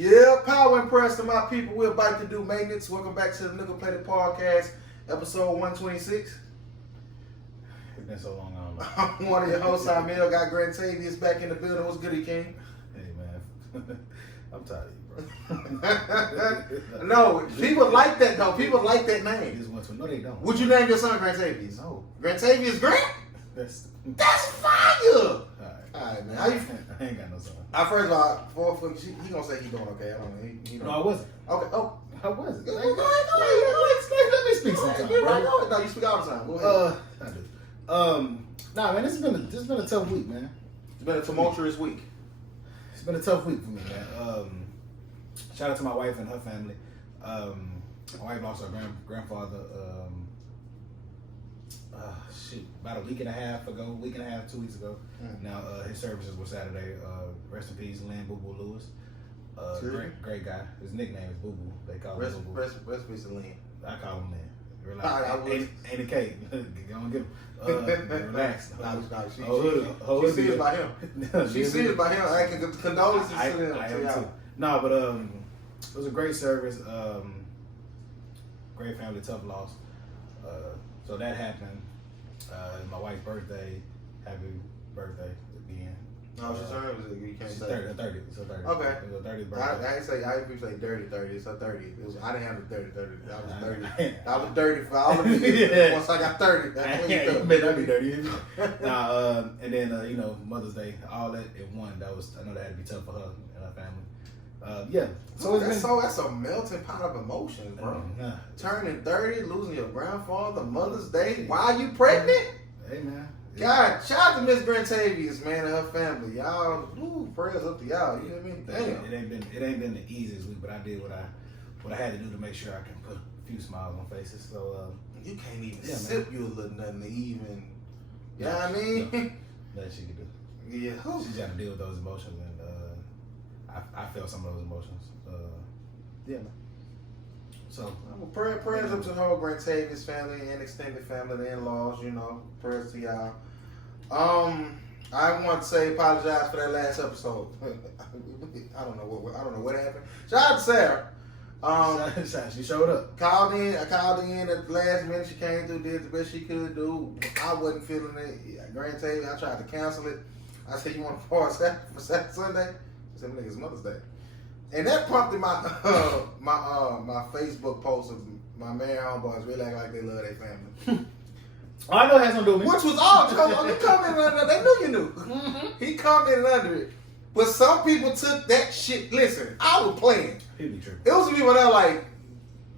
Yeah, power and press to my people. We're about to do maintenance. Welcome back to the Nigga Play the Podcast, episode 126. It's been so long, I don't know. I'm one of your hosts, Amil. Got Grant Tavius back in the building. What's good, King? Hey, man. I'm tired of you, bro. No, people like that, though. People like that name. Just want to. No, they don't. Would you name your son Grant Tavius? No. Grant Tavius Grant? That's fire! Alright. Alright, man. How you I ain't got no son. First of all, he gonna say he doing okay. I don't know. He No, I wasn't. Okay. Oh. I wasn't. Go Let ahead. me speak sometime, bro. No, you speak all the time. Go ahead. I do. Nah, man, this has been a tough week, man. It's been a tumultuous week. It's been a tough week for me, man. Shout out to my wife and her family. My wife lost her grandfather. About a week and a half, 2 weeks ago. Now his services were Saturday. Rest in peace, Lynn Boo Boo Lewis. Great guy. His nickname is Boo Boo. They call him Boo Boo. Rest in peace, Lynn. I call him Lynn. Relax. Ain't a cake. Go on, get him. Relax. She serious about him. She's serious about him. I can condolences to them. I am too. No, but it was a great service. Great family, tough loss. So that happened. My wife's birthday. Happy birthday again. No, she's you can't say 30. It's her 30. Okay. It was her 30th birthday. I didn't say dirty 30. It's her 30. I didn't have the 30. I was 30. I was dirty for all of you. Yeah. Once I got 30, that's when you You made that be dirty. Nah, and then Mother's Day, all that in one. I know that had to be tough for her and her family. Yeah. So that's a melting pot of emotions, bro. Turning 30, losing your grandfather, Mother's Day. Why are you pregnant? Hey, man. God, shout out to Miss Grant Tavius, man, and her family. Y'all, prayers up to y'all. You know what I mean? Damn. It ain't been the easiest week, but I did what I had to do to make sure I can put a few smiles on faces. So you can't even sip you a little nothing to even. You know what I mean? Nothing she could do. Yeah. She's got to deal with those emotions, and I felt some of those emotions. Yeah, man. So prayers up to the whole Grant Tavius family and extended family, the in-laws. Prayers to y'all. I want to say apologize for that last episode. I don't know what happened. Shout out to Sarah. She showed up. I called in at the last minute. She came through, did the best she could do. I wasn't feeling it. Grant Tavius, I tried to cancel it. I said, "You want to pour for Saturday, Sunday?" I said, "Nigga's Mother's Day." And that prompted my my Facebook post of my man homeboys really act like they love their family. I know it has something to do with me. Which was all he commented under. They knew you knew. Mm-hmm. He commented under it. But some people took that shit. Listen, I was playing. He'd be true. It was people that like,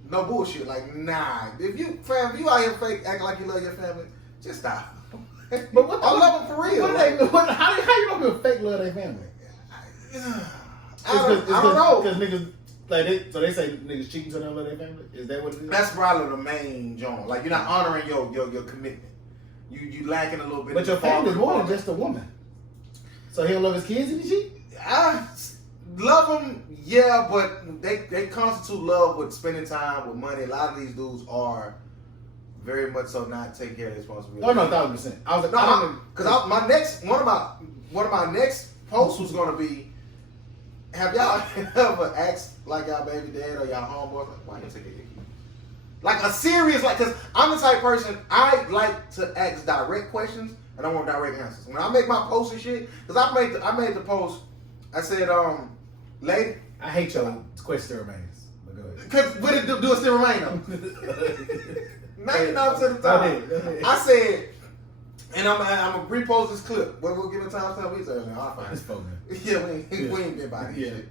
no bullshit. Like, nah. If you out here fake acting like you love your family, just stop. But I love them for real. How you know people fake love their family? I don't know. Because niggas, so they say niggas cheating so they don't love their family? Is that what it is? That's probably the main joint. Like, you're not honoring your commitment. You lacking a little bit. But your family's more than just a woman. So he don't love his kids and he cheat? I love them, yeah, but they constitute love with spending time with money. A lot of these dudes are very much so not taking care of their responsibility. Oh no, 1,000%. I was like, because one of my next posts was gonna be, have y'all ever asked like y'all baby dad or y'all homeboy, like, why you take care of your kids? Like a serious, because I'm the type of person, I like to ask direct questions and I want direct answers. When I make my posts and shit, because I made the post, I said, lady. I hate your question still remains. But go ahead. But it do it still remain though. 99% of the time. I said, and I'm gonna repost this clip. But we'll give it time to we say, I'll find it. Yeah, we ain't been by this shit.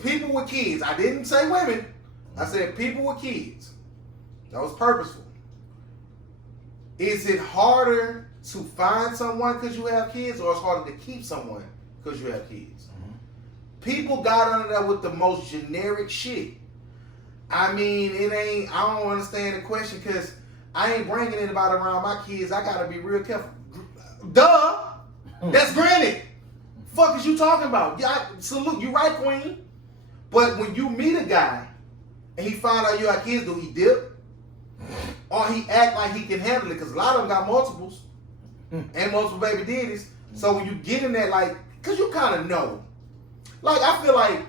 People with kids. I didn't say women. I said people with kids. That was purposeful. Is it harder to find someone because you have kids, or it's harder to keep someone because you have kids? Mm-hmm. People got under that with the most generic shit. I mean, I don't understand the question because I ain't bringing anybody around my kids. I gotta be real careful. Duh! That's granted. Fuck is you talking about? Yeah, salute. You right, queen. But when you meet a guy and he find out you got kids, do he dip? Or he act like he can handle it? Because a lot of them got multiples and multiple baby daddies. So when you get in that, like, because you kind of know. Like, I feel like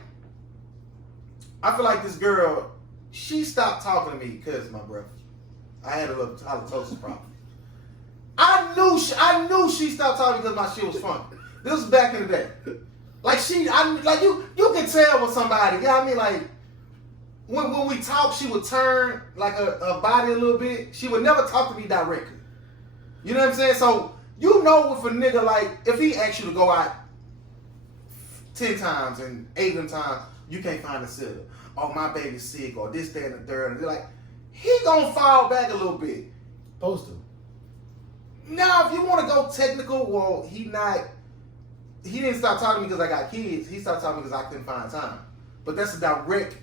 I feel like this girl, she stopped talking to me because of my breath. I had a little halitosis problem. I knew she stopped talking because my shit was funny. This was back in the day. Like you can tell with somebody. You know what I mean? Like when we talk, she would turn like her body a little bit. She would never talk to me directly. You know what I'm saying? So you know if a nigga like if he asks you to go out 10 times and 8 of them times you can't find a sitter. Oh, my baby's sick or this, that, and the third. And they're like, he gonna fall back a little bit. Supposed to. Now, if you want to go technical, well, he didn't stop talking to me because I got kids. He stopped talking to me because I couldn't find time. But that's a direct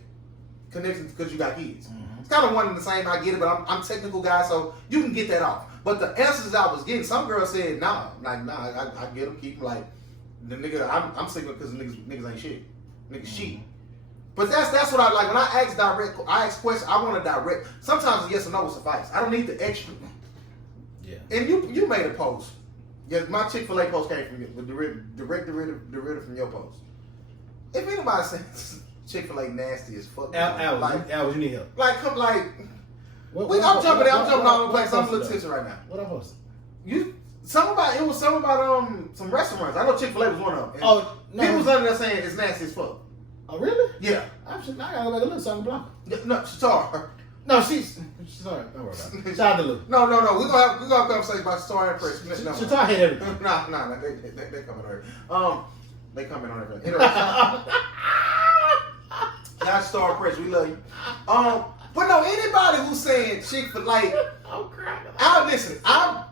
connection because you got kids. Mm-hmm. It's kind of one and the same. I get it, but I'm technical guy, so you can get that off. But the answers I was getting, some girls said, nah. Like, nah, I get them, keep them like, the nigga, I'm single because niggas ain't shit. Niggas shit. But that's what I like. When I ask questions, I want to direct. Sometimes a yes or no will suffice. I don't need the extra. Yeah. And you made a post. Yeah, my Chick-fil-A post came from you. Direct from your post. If anybody says Chick-fil-A nasty as fuck, Al, you need help. I'm jumping all over the place. I'm a little tipsy right now. What I posted? It was something about some restaurants. I know Chick-fil-A was one of them. Oh, no. People was under there saying it's nasty as fuck. Oh, really? Yeah. I gotta go back and look so I can block her. No, sorry. No, she's sorry. Don't worry about it. Shout out to Lou. No. We're gonna have a conversation about Star and Press. Shatar hate everything. Nah. They coming on it. They coming on everything. Anyway, y'all Star Press, we love you. But no, anybody who's saying Chick-fil-A, I'm crying. Listen. I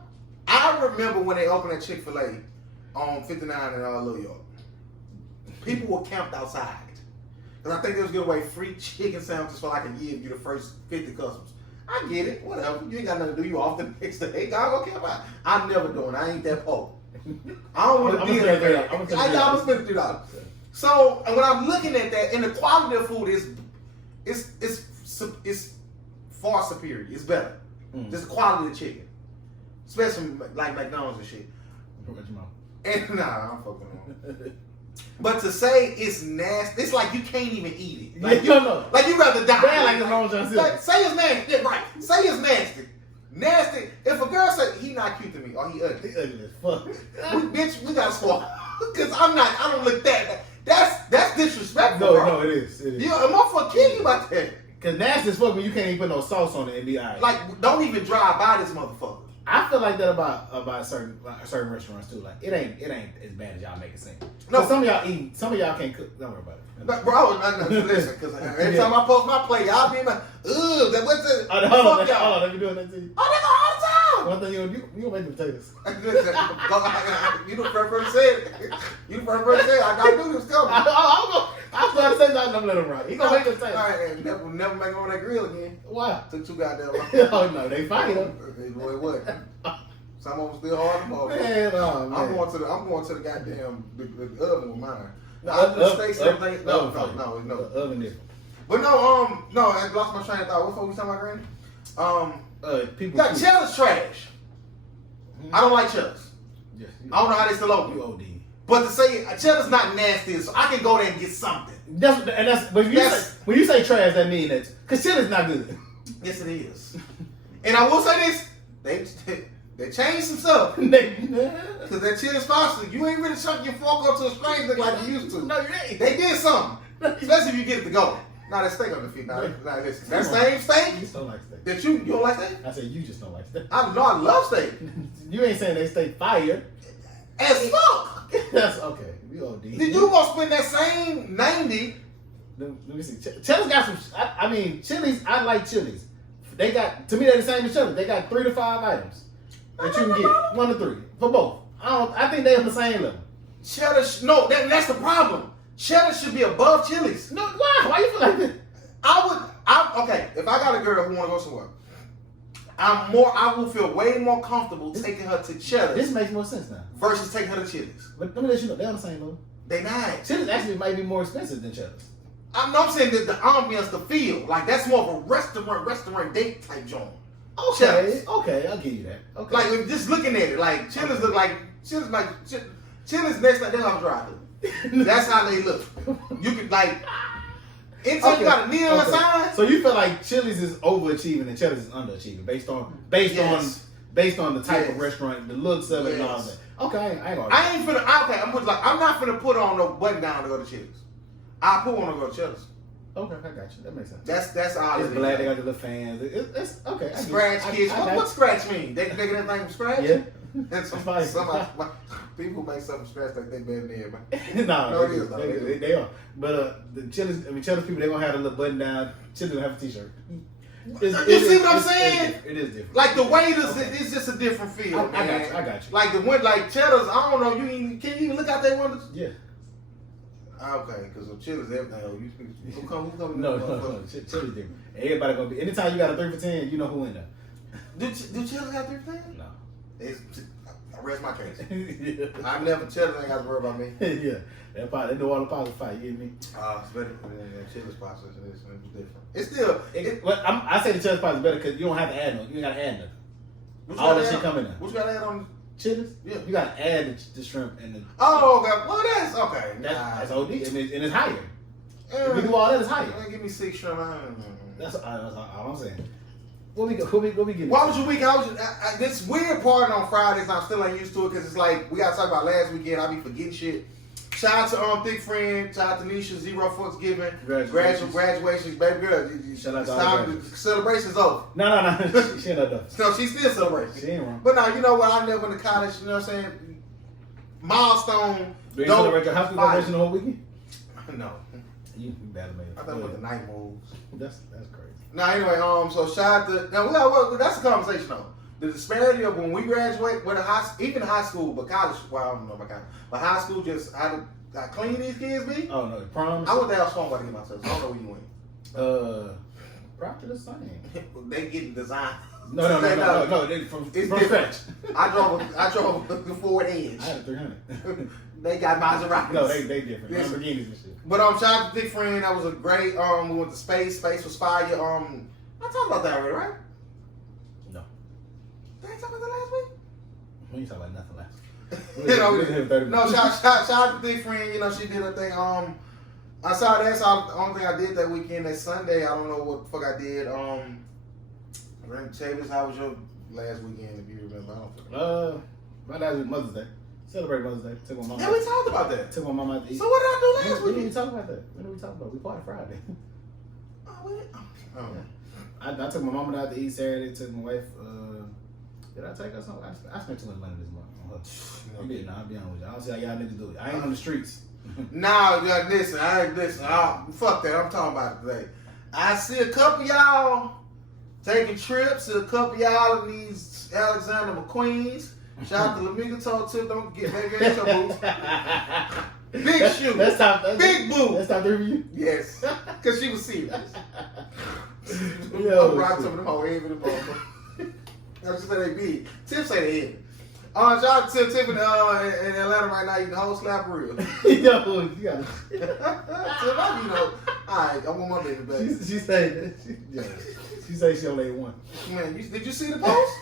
remember when they opened that Chick-fil-A on 59 in Little York. People were camped outside. Because I think they was giving away free chicken sandwiches for like a year if you're the first 50 customers. I get it, whatever. You ain't got nothing to do. You off the next day. God, okay, about it. I'm never doing it. I ain't that poor. I don't want to be in there. I'm gonna spend $3. So, and when I'm looking at that, and the quality of food is far superior. It's better. Just the quality of the chicken. Especially like McDonald's and shit. And nah, I'm fucking on. But to say it's nasty, it's like you can't even eat it. Like like you rather die. Like the wrong John say it's nasty. Yeah, right. Say it's nasty. Nasty. If a girl say he not cute to me or he ugly. He ugly as fuck. Bitch, we gotta swap. Cause I don't look that. That's disrespectful. No, it is. You a motherfucker kill you about that. Cause nasty as fuck when you can't even put no sauce on it and be alright. Like, don't even drive by this motherfucker. I feel like that about certain restaurants too. Like it ain't as bad as y'all make it seem. No, some of y'all can't cook. Don't worry about it. No, bro, listen, because every time I post my plate, y'all be like, ugh, what's it? Hold on, they be doing that to you. Oh, they go all the time. One thing you gonna make the potatoes. You the first person to say it. You the first person to say it. I knew this coming. I was trying to say something. I'm letting him run. He gonna make the potatoes. All right, and never make them on that grill again. Why? Took too goddamn long. Oh no, they fight them. Boy, what? Some of them still hard to hold. Man. I'm going to the goddamn the oven with mine. The steaks and everything. No. The oven is. But no, I lost my train of thought. What fuck we talking about, Granny? People. Got Cheddar's trash. I don't like Cheddar's. Yes, I don't know how they still open. You OD. But to say Cheddar's not nasty, so I can go there and get something. When you say trash, that means that because Cheddar's not good. Yes, it is. And I will say this: they changed some stuff. Because that Cheddar's sponsor, you ain't really chucking your fork up to a screen like you used to. No, you ain't. They did something, especially if you get it to go. Now that steak on the feet. Now listen, that same steak. You just don't like steak. That you don't like steak? I said you just don't like steak. I love steak. You ain't saying they steak fire. As fuck. That's okay. You OD. Then you gonna spend that same 90. Let me see. Chili's got some. I mean, Chili's. I like Chili's. They got, to me, they're the same as Chili's. They got 3 to 5 items that you can get. 1 to 3 for both. I think they're on the same level. Cheddar, that's the problem. Cheddar should be above Chili's. No, why? Why you feel like that? Okay, if I got a girl who want to go somewhere, I will feel way more comfortable taking her to Cheddar. This makes more sense now. Versus taking her to Chili's. But let me let you know, they're on the same level. They not. Chili's actually might be more expensive than Cheddar's. I'm saying that the ambiance, the feel, like that's more of a restaurant date type joint. Okay, Chili's. okay, I'll give you that. Okay. Like just looking at it, like Chili's look like Chili's next like they have drive through. That's how they look. You could like Anytime you got a neon sign. So you feel like Chili's is overachieving and Chili's is underachieving based on the type of restaurant, the looks of it, and all that. Okay, I ain't gonna. I'm not finna put on no button down to go to Chili's. I put one to go to Chili's. Okay, I got you. That makes sense. That's all. It's black. They got the little fans. It's okay. Scratch kids. What scratch mean? They making everything from scratch? Yeah. That's somebody. People make something from scratch like they better than everybody. No, they are. But the Chili's people, they gonna have a little button down. Chili's gonna have a T-shirt. You see what I'm saying? It is different. Like the waiters, it's just a different feel. I got you. Like the one, like Cheddar's. I don't know. Can you even look out that window? Yeah. Okay, because of Chili's, everything. Who come? No. Chili's different. Everybody gonna be. Anytime you got a 3 for $10, you know who in there. Do Chili's got 3 for $10? No. I rest my case. Yeah. I never Chili's ain't got to worry about me. Yeah. They know all the positive fight. You hear me? It's better than Chili's pasta. It's different. It's still. I say the Chili's pasta is better because you don't have to add no. You ain't got to add nothing. All that shit coming in. What you got to add on? Chili's? Yeah. You got to add the shrimp and the. Oh, okay. Well, that's okay. That's OD, and it's higher. If we do all that, it's higher. Give me 6 shrimp. That's all I'm saying. What we getting? Why was your week? This weird part on Fridays, I'm still ain't used to it because it's like we got to talk about last weekend. I be forgetting shit. Shout out to Thick Friend. Shout out to Nisha. 0 fucks given. Graduations, baby girl. Shout out to time. Celebration's over. No. She ain't done. No, she's still celebrating. She ain't wrong. But no, you know what? I never went to college. You know what I'm saying? Milestone. Do you celebrate your high school graduation the whole weekend? No. You bad man. I thought it was the night moves. That's crazy. Now anyway, so shout out to that's a conversation though. The disparity of when we graduate, even high school, but college. Well, I don't know about college, but high school just how clean these kids be. Oh no, prom. I went to Al's phone about to get myself. So I don't know where you went. Probably the same. They getting designed. No. They from scratch. I drove the Ford Edge. I had a 300. They got Maseratis. No, they different. Lamborghinis and shit. But shout out to Thick Friend. That was a great. We went to space. Space was fire. I talked about that already, right? No. Did I talk about that last week? We ain't talk about nothing last. No, shout out to Thick Friend. You know, she did her thing. I saw that's the only thing I did that weekend. That Sunday, I don't know what the fuck I did. Chavis, how was your last weekend? If you remember, I don't. My last week Mother's Day. Celebrate Mother's Day. Took my mama. Yeah, we talked about that. Took my mama out to eat. So what did I do last week? We didn't weekend? talk about that. When did we talk about? We party Friday. I took my mama out to eat Saturday. Took my wife. Did I take her something? I spent too much money this month on her. I'm being honest with you. I don't see how y'all niggas do it. I ain't on the streets. Nah, listen. Fuck that. I'm talking about it today. I see a couple y'all taking trips. A couple y'all in these Alexander McQueens. Shout out to Lamiga Toe too. Don't get your boots. Big shoe. Big blue. That's not there for you? Yes. Because she was serious. Yo, rock some of them whole heavy motherfucker. That's just say they big. Tim say they heavy. Shout out to Tim in Atlanta right now eating the whole slap of ribs. Yo, you got it. Tim, alright, I want my baby back. She say she only ate one. Man, did you see the post?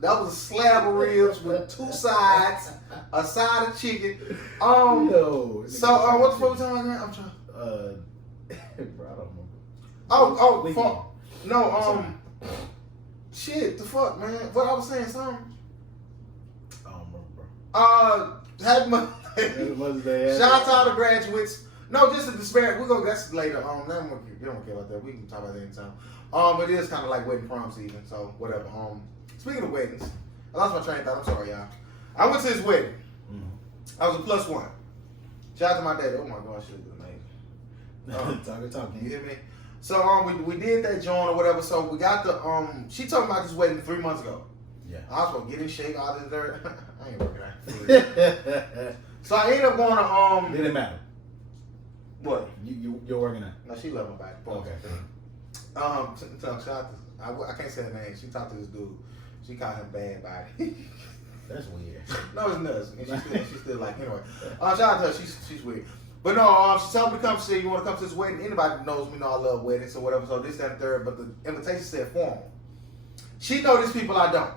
That was a slab of ribs with 2 sides, a side of chicken. No. So, what the fuck we talking about? I'm trying. Bro, I don't remember. Fuck. No, shit, the fuck, man. What I was saying, something. I don't remember, bro. Happy Mother's Day. Shout out to all the graduates. No, just a disparity. That's later. They don't care about that. We can talk about that anytime. It is kind of like wedding prom season, so whatever. Speaking of weddings, I lost my train of thought. I'm sorry, y'all. I went to his wedding. Mm-hmm. I was a +1. Shout out to my dad. Oh my God, shit, amazing. Talking. You hear me? So we did that joint or whatever. So we got the she told me about this wedding 3 months ago. Yeah. I was gonna get in shape out of there. I ain't working out. So I ended up going to Didn't matter. What? You're working out. No, she love my back. Okay. Shout out to, I can't say her name. She talked to this dude. She called him bad body. That's weird. No, it's nuts. And she's still like, anyway. Shout out to her. She's weird. But no, she told me to come see. You want to come to this wedding? Anybody who knows me know I love weddings or whatever. So this, that, and third. But the invitation said formal. She know these people I don't.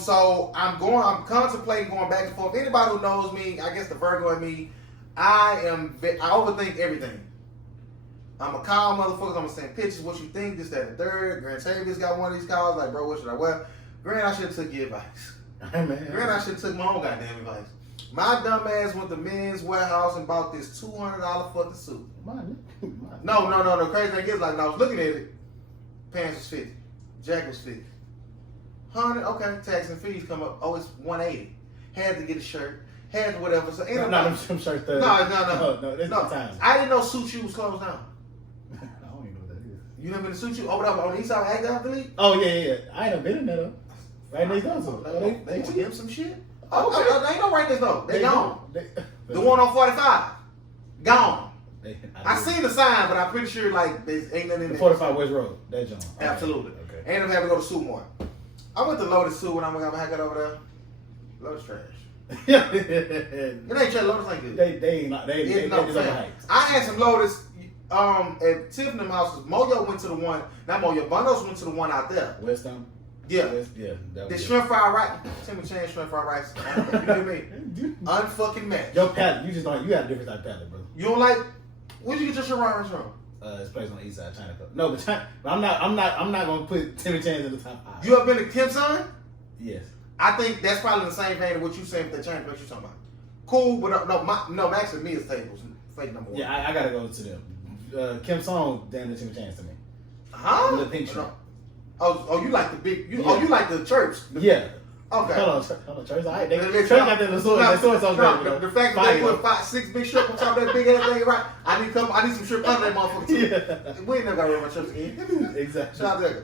So I'm contemplating going back and forth. Anybody who knows me, I guess the Virgo in me, I overthink everything. I'm going to call motherfuckers. I'm going to send pictures. What you think? This, that, and the third. Grant Tavius got one of these calls. Like, bro, what should I wear? Grant, I should have took your advice. Hey, man. Grant, I should have took my own goddamn advice. My dumb ass went to Men's Warehouse and bought this $200 fucking suit. No. The crazy thing is, like, when I was looking at it, pants was 50, jacket was 50, 100. Okay, tax and fees come up. Oh, it's 180. Had to get a shirt. Had to whatever. So no, them shirts. No. That's no time. I didn't know suit shoes was closed down. I don't even know what that is. You never been to suit shoes over there on the east side of Act League? Oh yeah. I ain't never been in there though. Right next door. They give some shit. Oh, they ain't no right next door. They gone. The one on 45, gone. I seen the sign, but I'm pretty sure like there ain't nothing in there. 45 West Road. That John. Absolutely. Okay. Ain't never had to go to Suit Mart. I went to Lotus Suit when I'm gonna hack it over there. Lotus trash. It ain't trash. Lotus ain't good. They ain't not. They just overhyped. I had some Lotus at Tiffany houses. Moyo went to the one. Not Moyo. Bundos went to the one out there. West Ham. Yeah. The shrimp fried rice. Timmy Chan shrimp fried rice. You hear me? Unfucking match. Your palate. You just don't. You have a different type of palate, bro. You don't like? Where'd you get your shrimp fried rice from? It's placed on the east side, China Cup. No, but I'm not gonna put Timmy Chan's in the top 5. You ever been to Kim Son? Yes. I think that's probably the same vein of what you saying with the China place you talking about. Cool, but no, Max and Mia's tables fake number 1. Yeah, I gotta go to them. Kim Song, damn the Timmy Chan's to me. Huh? The pink shirt. Oh, you like the big? Oh, you like the church? Yeah. Okay. Hold on, church. All right, church got that sword. That sword so great. The fact that they put 5-6 big shrimp on top of that big ass thing, right? I need some shrimp under that motherfucker too. Yeah. We ain't never got rid of my church again. Exactly. Shout out to that.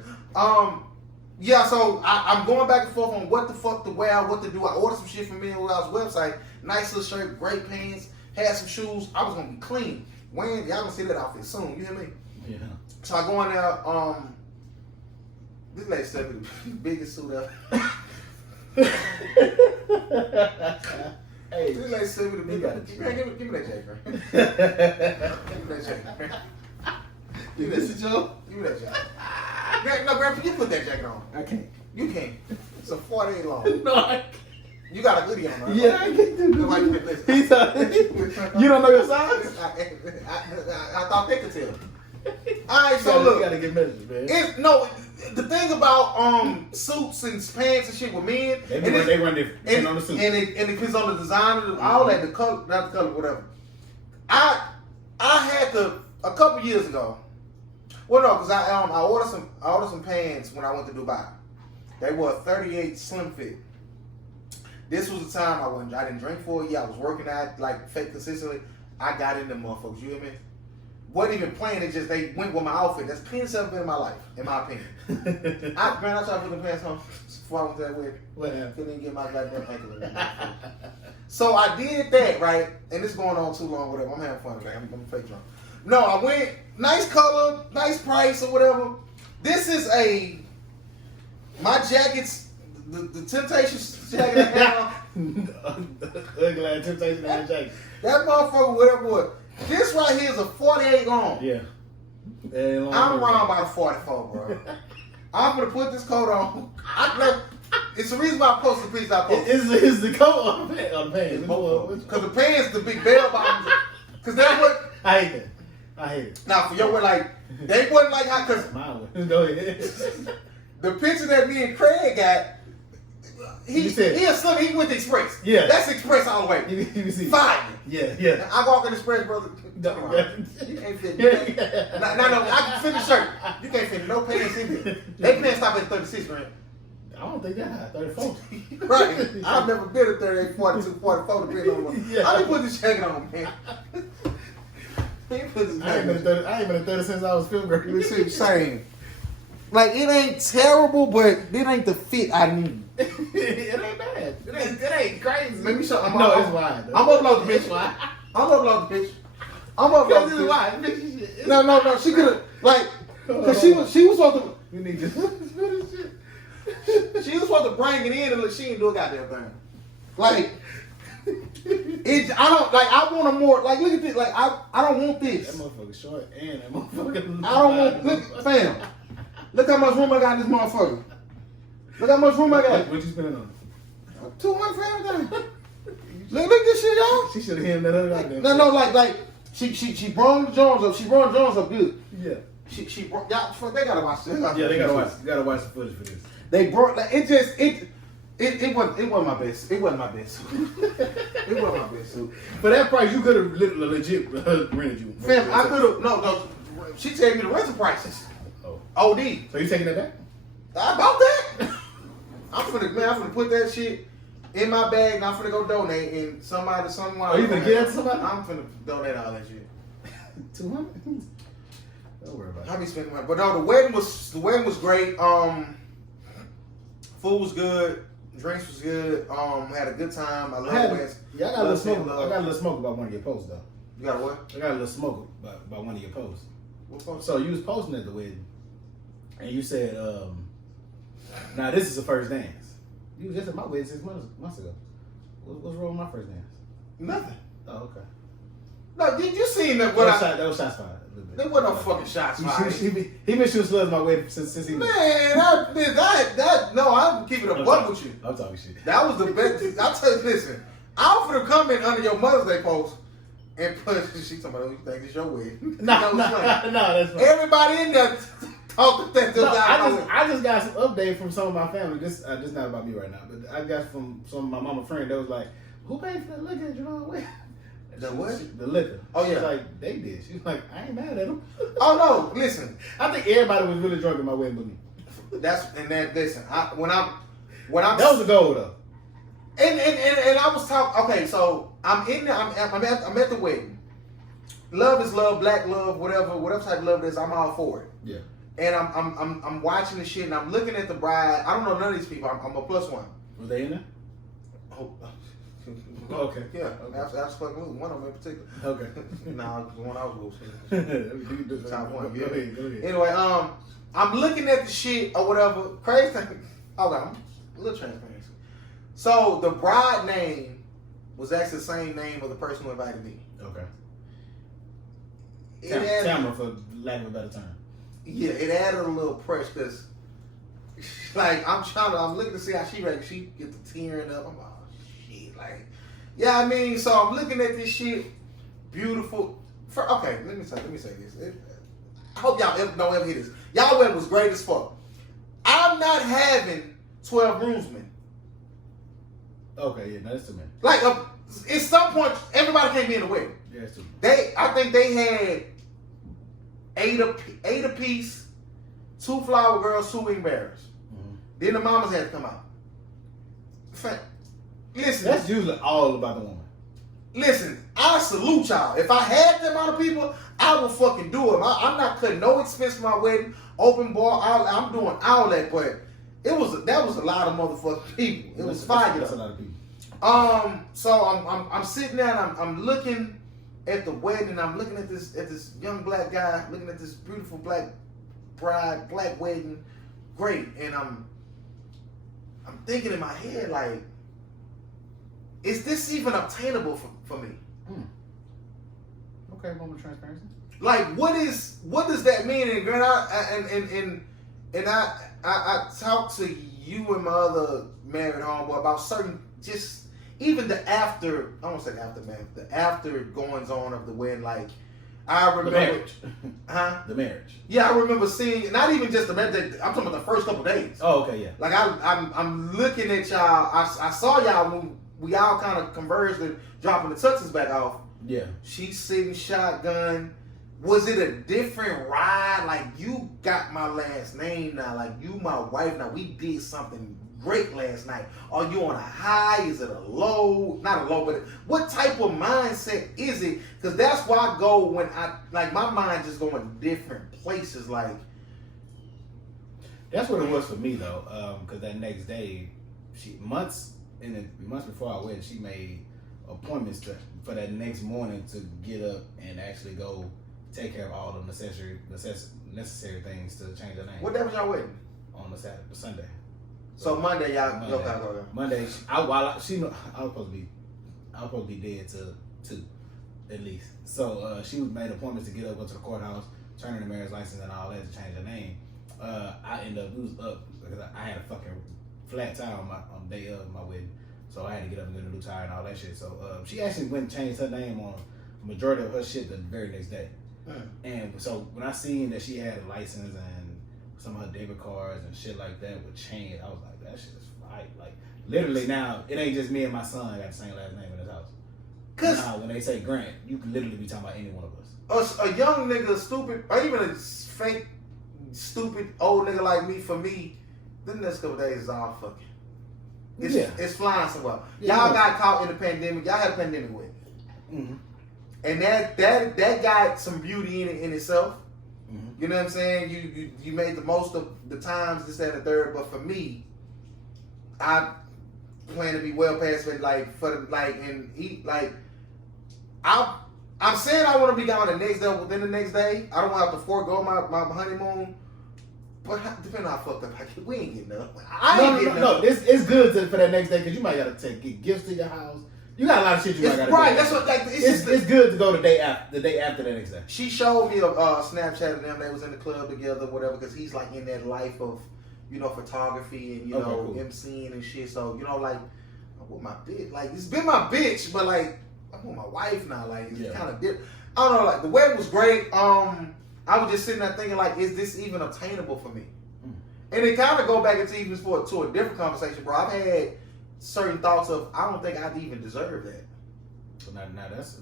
Yeah. So I'm going back and forth on what the fuck to wear, what to do. I ordered some shit from Men's Warehouse website. Nice little shirt, great pants, had some shoes. I was gonna be clean. Y'all gonna see that outfit soon. You hear me? Yeah. So I go in there. This lady said the biggest suit ever. Hey, this lady said the biggest. Give me that jacket. Give me that jacket. You listen, Joe? Give me that jacket. No, Grandpa, you put that jacket on. I can't. You can't. It's a 48 long. No, I can't. You got a hoodie on, right? Yeah, I can't do that. You don't know your size? I thought they could tell. Alright, so look. You gotta get measured, man. The thing about suits and pants and shit with men, they run different on the suit, and it depends on the design of all that, the color, not the color, whatever. I had to a couple years ago. Well, no, because I ordered some pants when I went to Dubai. They were a 38 slim fit. This was the time I didn't drink for a year. I was working out like fake consistently. I got in them motherfuckers. You hear me? Wasn't even playing. It just they went with my outfit. That's cleanest ever been in my life, in my opinion. I tried to put the pants on before I went to that wedding. What happened? Couldn't even get my goddamn ankle. So I did that, right? And it's going on too long, whatever. I'm having fun with it. I'm fake drunk. No, I went, nice color, nice price or whatever. This is my jacket's, the Temptations jacket I have. Ugly ass Temptation ass jacket. That motherfucker, whatever it was. This right here is a 48 long. Yeah. I'm around by the 44, bro. I'm gonna put this coat on. It's the reason why I posted the piece I posted. Is the coat on the pants? Because the pants, the big bell bottoms. Because that's what. I hate it. Now for your way, like they wasn't like how. Because go ahead. The picture that me and Craig got. He went to Express. Yeah. That's Express all the way. You see. Fine. Yeah. I walk in Express, brother. You can't fit me. No, I can fit the shirt. You can't fit no pants in here. They pants stop at 36, man. I don't think that high. 34. Right. I've never been at 38, 42, 44, depending on what. Yeah. I didn't put this jacket on, man. I ain't been at 30 since I was 5th grade. You see what I'm saying? Like, it ain't terrible, but it ain't the fit I need. It ain't bad. It ain't crazy. Let me show you. No, it's wide. I'm uploading the picture. I'm uploading the picture. No. She could have, like, because she was supposed to. You need to. She was supposed to bring it in and look, she didn't do a goddamn thing. Like, I want a more, like, look at this. Like, I don't want this. That motherfucker short and that motherfucker. I don't want, look, fam. Look how much room I got in this motherfucker. Look how much room I got. What you spending on? 200 for everything. Look at this shit, y'all. She should have hit that other goddamn. No, like, She brought Jones up. She brought Jones up good. Yeah. She brought y'all. They gotta watch this. They gotta watch. You gotta watch the footage for this. They brought like it wasn't my best. It wasn't my best. It wasn't my best. For that price, you could have legit rented you. Fam, I could have no. She told me the rental prices. Oh. OD. So you taking that back? I bought that. I'm finna put that shit in my bag and I'm finna go donate and someone. Oh, you finna get that to somebody? I'm finna donate all that shit. 200. Don't worry about it. I be spending money, but no, the wedding was great. Food was good, drinks was good. Had a good time. I got a little smoke. I got a little smoke about one of your posts though. You got what? I got a little smoke about one of your posts. What post? So you was posting at the wedding, and you said, "Now this is the first dance." You was just at my wedding 6 months ago. What's wrong with my first dance? Nothing. Oh, okay. No, did you seen that? That was shots fired. There wasn't no fucking shots fired. He been shooting slugs at my wedding since he. Man, no, I'm keeping a buck with you. I'm talking shit. That was the best. I'll tell you, listen. I was finna comment under your Mother's Day post and put. She talking about, you think it's your wedding? No, that's fine. Everybody in there talked that. I just got some update from some of my family. This not about me right now, but I got from some of my mama friend that was like, "Who paid for that liquor at your wedding?" The what? The liquor. Oh yeah. She's like, they did. She's like, I ain't mad at them. Oh no, listen. I think everybody was really drunk at my wedding but me. Listen. When I'm that was a goal though. And I was talking. Okay, so I'm in there. I'm at the wedding. Love is love, black love, whatever type of love it is. I'm all for it. Yeah. And I'm watching the shit and I'm looking at the bride. I don't know none of these people. I'm a plus one. Was they in there? Oh. Okay. Yeah. Absolutely. One of them in particular. Okay. Nah, the one I was losing. Top one. Go ahead. Anyway, I'm looking at the shit or whatever. Crazy thing. Okay, I'm a little transparency. So the bride name was actually the same name of the person who invited me. Okay. It Tamara, for lack of a better term. Yeah, it added a little pressure because, like, I'm looking to see how she ready. She get the tearing up. I'm like, oh shit, like, yeah, I mean, so I'm looking at this shit, beautiful. Okay, let me say this. I hope y'all don't ever hear this. Y'all wedding was great as fuck. I'm not having 12 groomsmen. Okay, yeah, no, that's too many. Like, at some point, everybody can't be in the wedding. Yeah, that's too many. I think they had eight apiece, 2 flower girls, 2 wing bearers. Mm-hmm. Then the mamas had to come out. Listen, that's usually all about the woman. Listen, I salute y'all. If I had that amount of people, I would fucking do it. I'm not cutting no expense for my wedding. Open bar, I'm doing all that. But that was a lot of motherfucking people. It was fire. That's a lot of people. So I'm sitting there and I'm looking at the wedding and I'm looking at this young black guy, looking at this beautiful black bride, black wedding, great. And I'm thinking in my head like, is this even obtainable for me? Okay, moment of transparency. Like, what does that mean? And Grant, I talked to you and my other married homeboy about certain, just even the after. I won't say the aftermath, the after goings on of the wedding. Like, I remember, the marriage. Huh? The marriage. Yeah, I remember seeing not even just the marriage. I'm talking about the first couple days. Oh, okay, yeah. Like I'm looking at y'all. I saw y'all when we all kind of converged and dropping the tuxes back off. Yeah. She's sitting shotgun. Was it a different ride? Like, you got my last name now. Like, you my wife now. We did something great last night. Are you on a high? Is it a low? Not a low, but what type of mindset is it? Because that's why I go when my mind just going different places. Like, that's what it was for me though. Because that next day, months before our wedding, she made appointments for that next morning to get up and actually go take care of all the necessary things to change her name. What day was y'all wedding? On the Sunday. So Monday, y'all go. Monday, I was supposed to be dead to 2, at least. So she made appointments to get up, go to the courthouse, turn in the marriage license and all that to change her name. We was up because I had a fucking flat tire on the day of my wedding, so I had to get up and get a new tire and all that shit. So she actually went and changed her name majority of her shit the very next day. And so when I seen that she had a license and some of her debit cards and shit like that with chains, I was like, that shit is right. Like literally now, it ain't just me and my son got the same last name in this house. Cause now when they say Grant, you can literally be talking about any one of us. A young nigga, stupid, or even a fake, stupid old nigga like me, for me, the next couple days is all fucking. It's flying somewhere. Y'all got caught in the pandemic. Y'all had a pandemic with. Mm-hmm. And that got some beauty in itself. Mm-hmm. You know what I'm saying? You made the most of the times, this, that, and the third. But for me, I plan to be well past it. I'm saying I want to be gone the next day, within the next day. I don't want to have to forego my honeymoon. But depending on how fucked up I get, we ain't getting up. No. It's good for that next day because you might gotta get gifts to your house. You got a lot of shit you might gotta do. Right, that's what. Like, it's good to go the day after the next day. She showed me a Snapchat of them. They was in the club together, whatever. Because he's like in that life of, photography and cool. MCing and shit. So like, I'm with my bitch. Like, it's been my bitch, but like, I'm with my wife now. Like, it's kind of different. I don't know. Like, the wedding was great. I was just sitting there thinking, like, is this even obtainable for me? And it kind of go back into even to a different conversation, bro. I've had certain thoughts of, I don't think I'd even deserve that. So now that's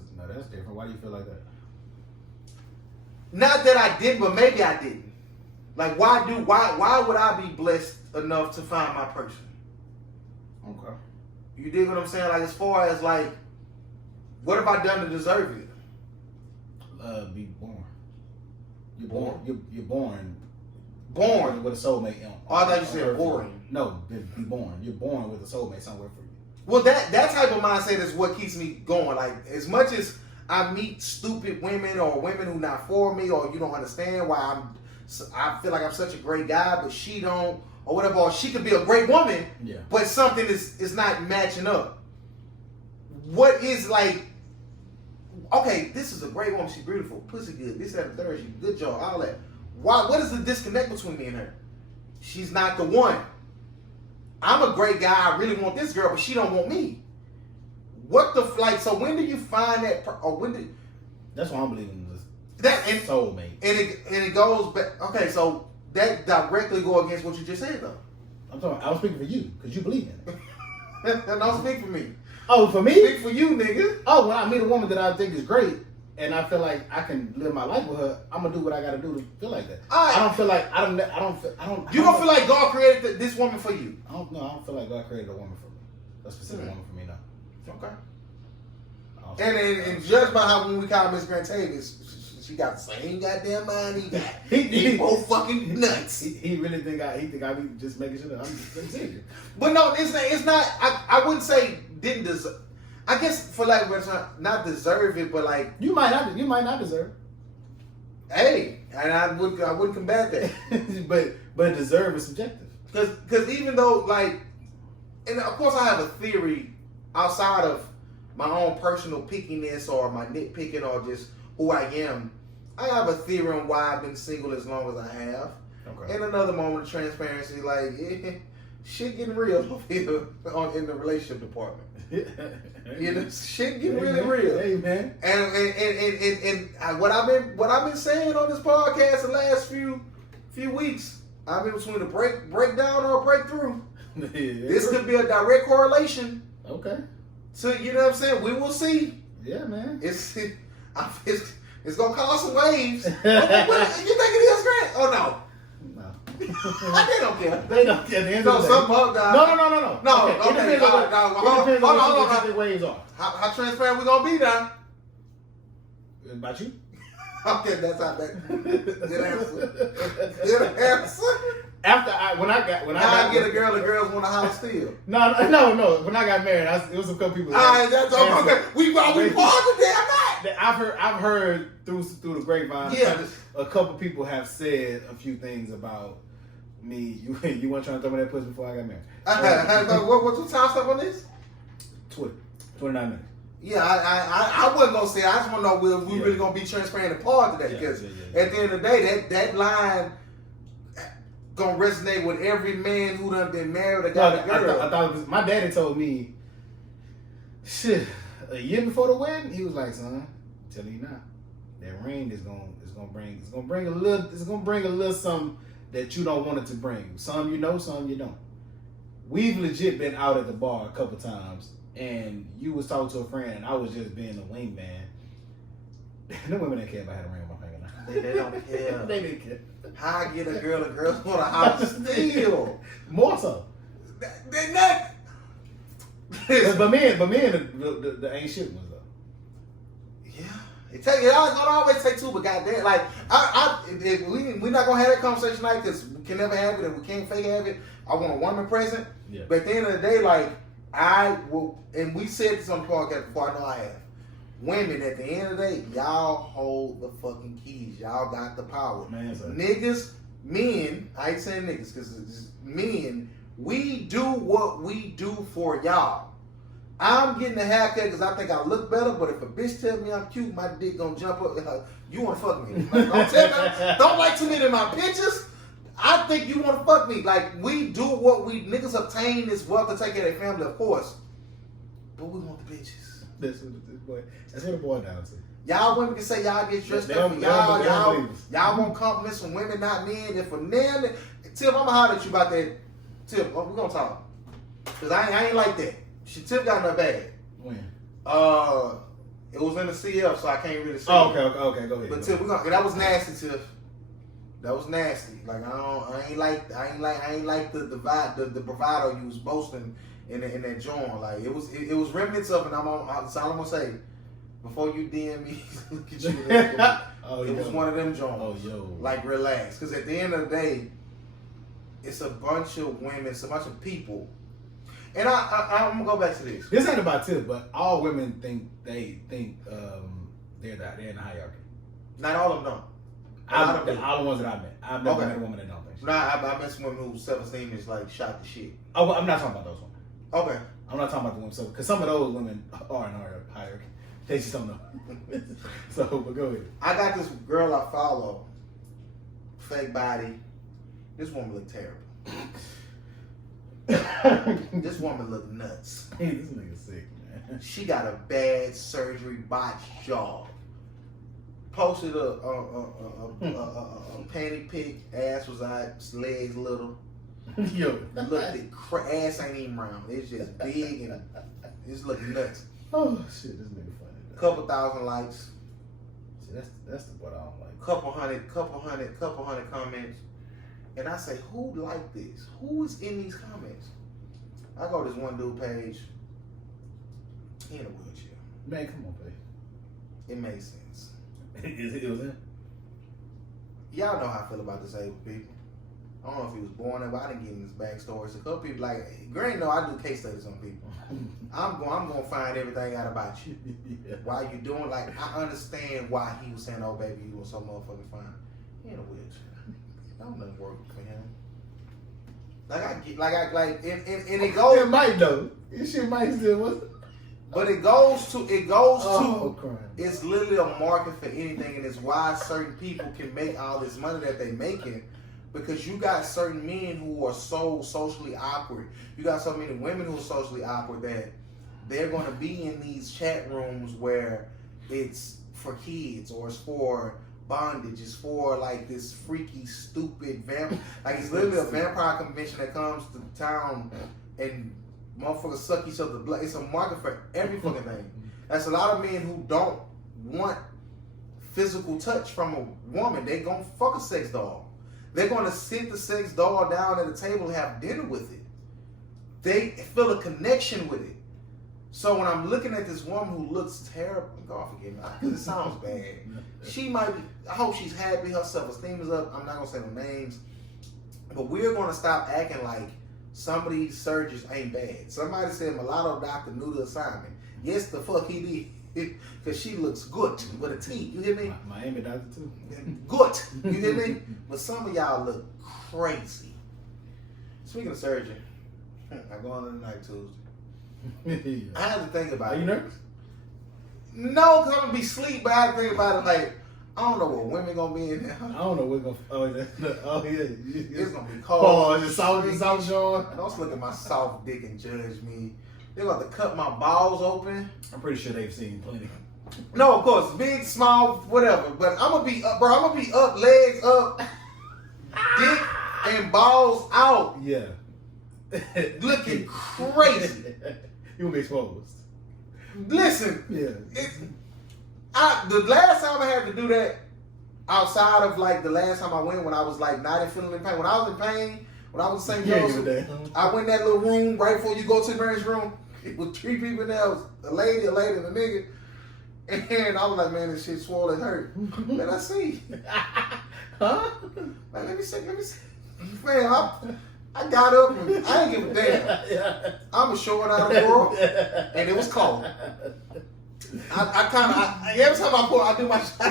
different. Why do you feel like that? Not that I didn't, but maybe I didn't. Like, why would I be blessed enough to find my person? Okay. You dig what I'm saying? Like, as far as like, what have I done to deserve it? Be born. You're born. Born with a soulmate. Oh, I thought you said boring. No, be born. You're born with a soulmate somewhere for you. Well, that type of mindset is what keeps me going. Like, as much as I meet stupid women or women who not for me, or you don't understand why I feel like I'm such a great guy, but she don't, or whatever. Or she could be a great woman, but something is not matching up. What is like? Okay, this is a great woman. She's beautiful, pussy good. This, that, and the third. She good job, all that. Why? What is the disconnect between me and her? She's not the one. I'm a great guy. I really want this girl, but she don't want me. What the like? So when do you find that? Or when did? That's why I'm believing this. That and soulmate. And it goes back. Okay, so that directly go against what you just said, though. I was speaking for you because you believe in it. Don't speak for me. Oh, for me? Speak for you, nigga. Oh, when I meet a woman that I think is great, and I feel like I can live my life with her, I'm gonna do what I gotta do to feel like that. I don't feel like You don't feel like God created this woman for you? I don't feel like God created a woman for me. A specific woman for me, no. Okay. And judged by how when we call Miss Grant Tavis, she got the same goddamn mind he got. He both fucking nuts. He really think I be just making sure that I'm just serious. But no, it's not. I wouldn't say didn't deserve. I guess for lack of a better term, not deserve it, but like you might not deserve. Hey, and I wouldn't combat that. but deserve is subjective. Because even though like, and of course I have a theory outside of my own personal pickiness or my nitpicking or just who I am. I have a theory on why I've been single as long as I have. Okay. And another moment of transparency, like shit getting real over here in the relationship department. Shit getting really real. Hey man. And what I've been saying on this podcast the last few weeks, I've been between a breakdown or a breakthrough. This could be a direct correlation. Okay. So you know what I'm saying? We will see. Yeah, man. It's gonna cause some waves. What, you think it is, Grant? Oh no. They don't care. They don't care. No, some punk guys. No. Okay. Hold on. How the waves are. How transparent we gonna be now? About you? Okay, that's how that. Good answer. When I get a girl, the girls want a house still. No. When I got married, it was a couple people. All right, that's okay. We part the damn night. I've heard through the grapevine. Yeah. A couple people have said a few things about me. You weren't trying to throw me that pussy before I got married. What's the time step on this? 29 minutes. Yeah, I wasn't gonna say. I just want to know if we really gonna be transparent and part today, because at the end of the day, that line gonna resonate with every man who done been married or got a girl. I thought my daddy told me, shit, a year before the wedding, he was like, son, telling you now, that ring is gonna bring a little something that you don't want it to bring. Some you know, some you don't. We've legit been out at the bar a couple times, and you was talking to a friend, and I was just being a wingman. No women didn't care if I had a ring on my finger now. They don't care. They didn't care. How I get a girl want a house still. More so. They not. but men, the ain't shit ones though. Yeah, it don't always take two, but goddamn, like we're not gonna have that conversation tonight because we can never have it and we can't fake have it. I want a woman present, yeah. But at the end of the day, like I will, and we said this on the podcast before. I know I have. Women, at the end of the day, y'all hold the fucking keys. Y'all got the power. Man, niggas, men, I ain't saying niggas because it's men. We do what we do for y'all. I'm getting a haircut because I think I look better, but if a bitch tell me I'm cute, my dick gonna jump up. You wanna fuck me? Like, don't like too many of my pictures. I think you wanna fuck me. Like, we do what we niggas obtain this wealth to take care of their family, of course. But we want the bitches. That's what it boils down to. Y'all women can say y'all get dressed up for y'all want compliments from women, not men. If a man, Tip, I'm gonna holler at you about that. Tip, we're gonna talk. Cause I ain't like that. Tip got in her bag. When? It was in the CF, so I can't really say. Oh, okay, go ahead. But Tip, that was nasty, Tip. That was nasty. Like I ain't like the bravado you was boasting in that joint. Like it was remnants of, and that's all I'm gonna say. Before you DM me, look at you. It was one of them joints. Oh, yo. Like relax, because at the end of the day, it's a bunch of women, it's a bunch of people. And I'm gonna go back to this. This ain't about Tip, but all women think they're in the hierarchy. Not all of them don't. All the ones that I met. I've never met a woman that don't think so. Nah, I met some women whose self-esteem is like shot to shit. Oh, well, I'm not talking about those women. Okay. I'm not talking about the women, because some of those women are in our hierarchy. They just don't know. So, but go ahead. I got this girl I follow, fake body. This woman look terrible. This woman look nuts. Hey, this nigga sick, man. She got a bad surgery botched jaw. Posted a panty pic, ass was out, legs little. Yo, looked at ass ain't even round. It's just big and it's looking nuts. Oh shit, this nigga funny. Couple thousand likes. See, that's what I don't like. Couple hundred comments. And I say, who like this? Who is in these comments? I go to this one dude page. He in a wheelchair. Man, come on, babe. It makes sense. It was him? Y'all know how I feel about disabled people. I don't know if he was born there, but I didn't get in his backstory. So a couple people like, Grant, no, I do case studies on people. I'm gonna find everything out about you. Yeah. Why you doing, like, I understand why he was saying, oh baby, you were so motherfucking fine. He in a wheelchair. Don't nothing work for him. And it goes. It might though. This shit might still was. But it goes to crime. It's literally a market for anything, and it's why certain people can make all this money that they making, because you got certain men who are so socially awkward. You got so many women who are socially awkward that they're going to be in these chat rooms where it's for kids or it's for bondage, it's for like this freaky, stupid vampire. Like it's literally a vampire convention that comes to town and motherfuckers suck each other's blood. It's a market for every fucking thing. That's a lot of men who don't want physical touch from a woman. They gonna fuck a sex doll. They're gonna sit the sex doll down at a table and have dinner with it. They feel a connection with it. So when I'm looking at this woman who looks terrible, God forgive me, because it sounds bad. She might be, I hope she's happy, her self-esteem is up. I'm not gonna say no names. But we're gonna stop acting like some of these surgeries ain't bad. Somebody said mulatto doctor knew the assignment. Yes, the fuck he did. Because she looks good with a T. You hear me? Miami doctor too. Good. You hear me? But some of y'all look crazy. Speaking of surgery, I'm going on tonight Tuesday. I had to think about it. Are you nervous? No, because I'm going to be asleep, but I had to think about it like, I don't know what women going to be in there. I don't know what's going to... Oh, yeah. It's going to be cold. Oh, is it soft, Sean? Don't look at my soft dick and judge me. They're going to cut my balls open. I'm pretty sure they've seen plenty. No, of course, big, small, whatever. But I'm gonna be up, bro. I'm gonna be up, legs up, dick and balls out. Yeah. Looking crazy. You will be exposed. Listen. Yeah. The last time I had to do that, outside of like the last time I went when I was like not feeling in pain. When I was in pain, when I was in St. Joseph, I went in that little room right before you go to the marriage room. It was 3 people in there. It was a lady, and a nigga. And I was like, man, this shit swole and hurt. Let us see. Huh? Man, let me see. Man, I got up and I ain't give a damn. I'm showing out of the world, and it was cold. I kind of every time I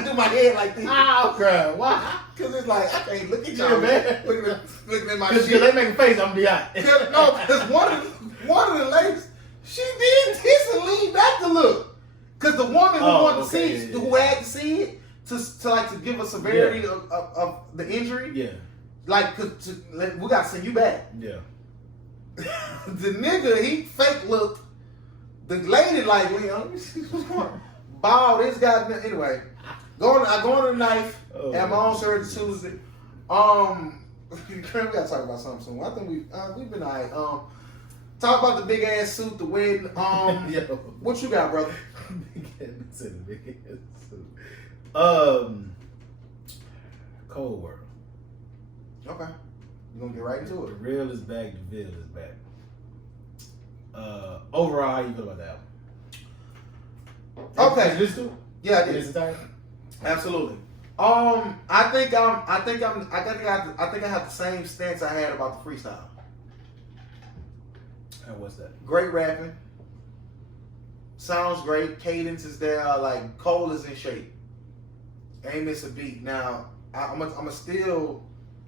do my head like this. Oh, crap. Why? Because it's like I can't look at y'all, man. Looking at my shit. Because they make a face, I'm gonna be out. No, because one of the ladies, she did this and leaned back to look. Because the woman who wanted to see it, who had to see it, to give a severity of the injury. Yeah. Like, we got to send you back. Yeah. The nigga, he fake looked. The lady like, what's going on? Bald, this guy, anyway. I go on the knife, have my own surgery Tuesday. We gotta talk about something soon. I think we've been alright. Talk about the big ass suit, the wedding. What you got, brother? Big ass suit. Cold World. Okay. You gonna get right into it. The real is back, the Ville is back. Overall, how you feel about that album? Okay. Did you listen to it? Yeah, I did. Is it tired? Absolutely. I think I have the same stance I had about the freestyle. And what's that? Great rapping. Sounds great. Cadence is there. Like Cole is in shape. Ain't miss a beat. Now I'm still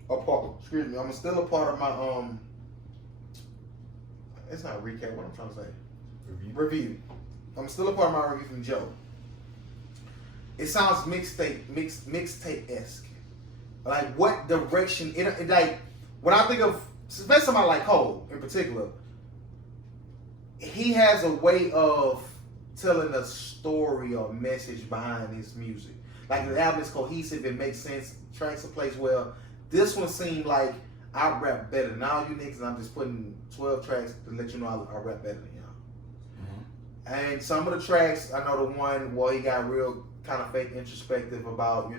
a part. Excuse me. I'm still a part of my It's not a recap. What I'm trying to say. Review. I'm still a part of my review from Joe. It sounds mixtape-esque. Like what direction? It like when I think of, especially somebody like Cole in particular, he has a way of telling a story or message behind his music. Like the album is cohesive, it makes sense, tracks are placed well. This one seemed like I rap better than all you niggas, and I'm just putting 12 tracks to let you know I rap better than y'all. Mm-hmm. And some of the tracks, I know the one where he got real kind of fake introspective about,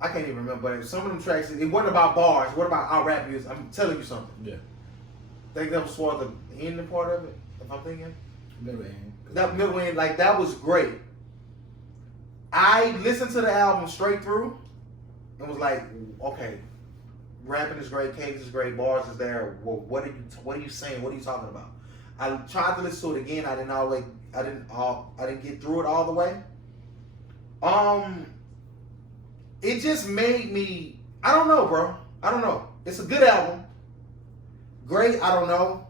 I can't even remember, but some of them tracks, it wasn't about bars, what about our rap music? I'm telling you something. Yeah. I think that was toward the ending part of it, if I'm thinking. Middle end. That middle end, like that was great. I listened to the album straight through and was like, okay, rapping is great, cadence is great, bars is there. Well, what are you saying? What are you talking about? I tried to listen to it again. I didn't get through it all the way. It just made me, I don't know, bro. I don't know. It's a good album. Great, I don't know.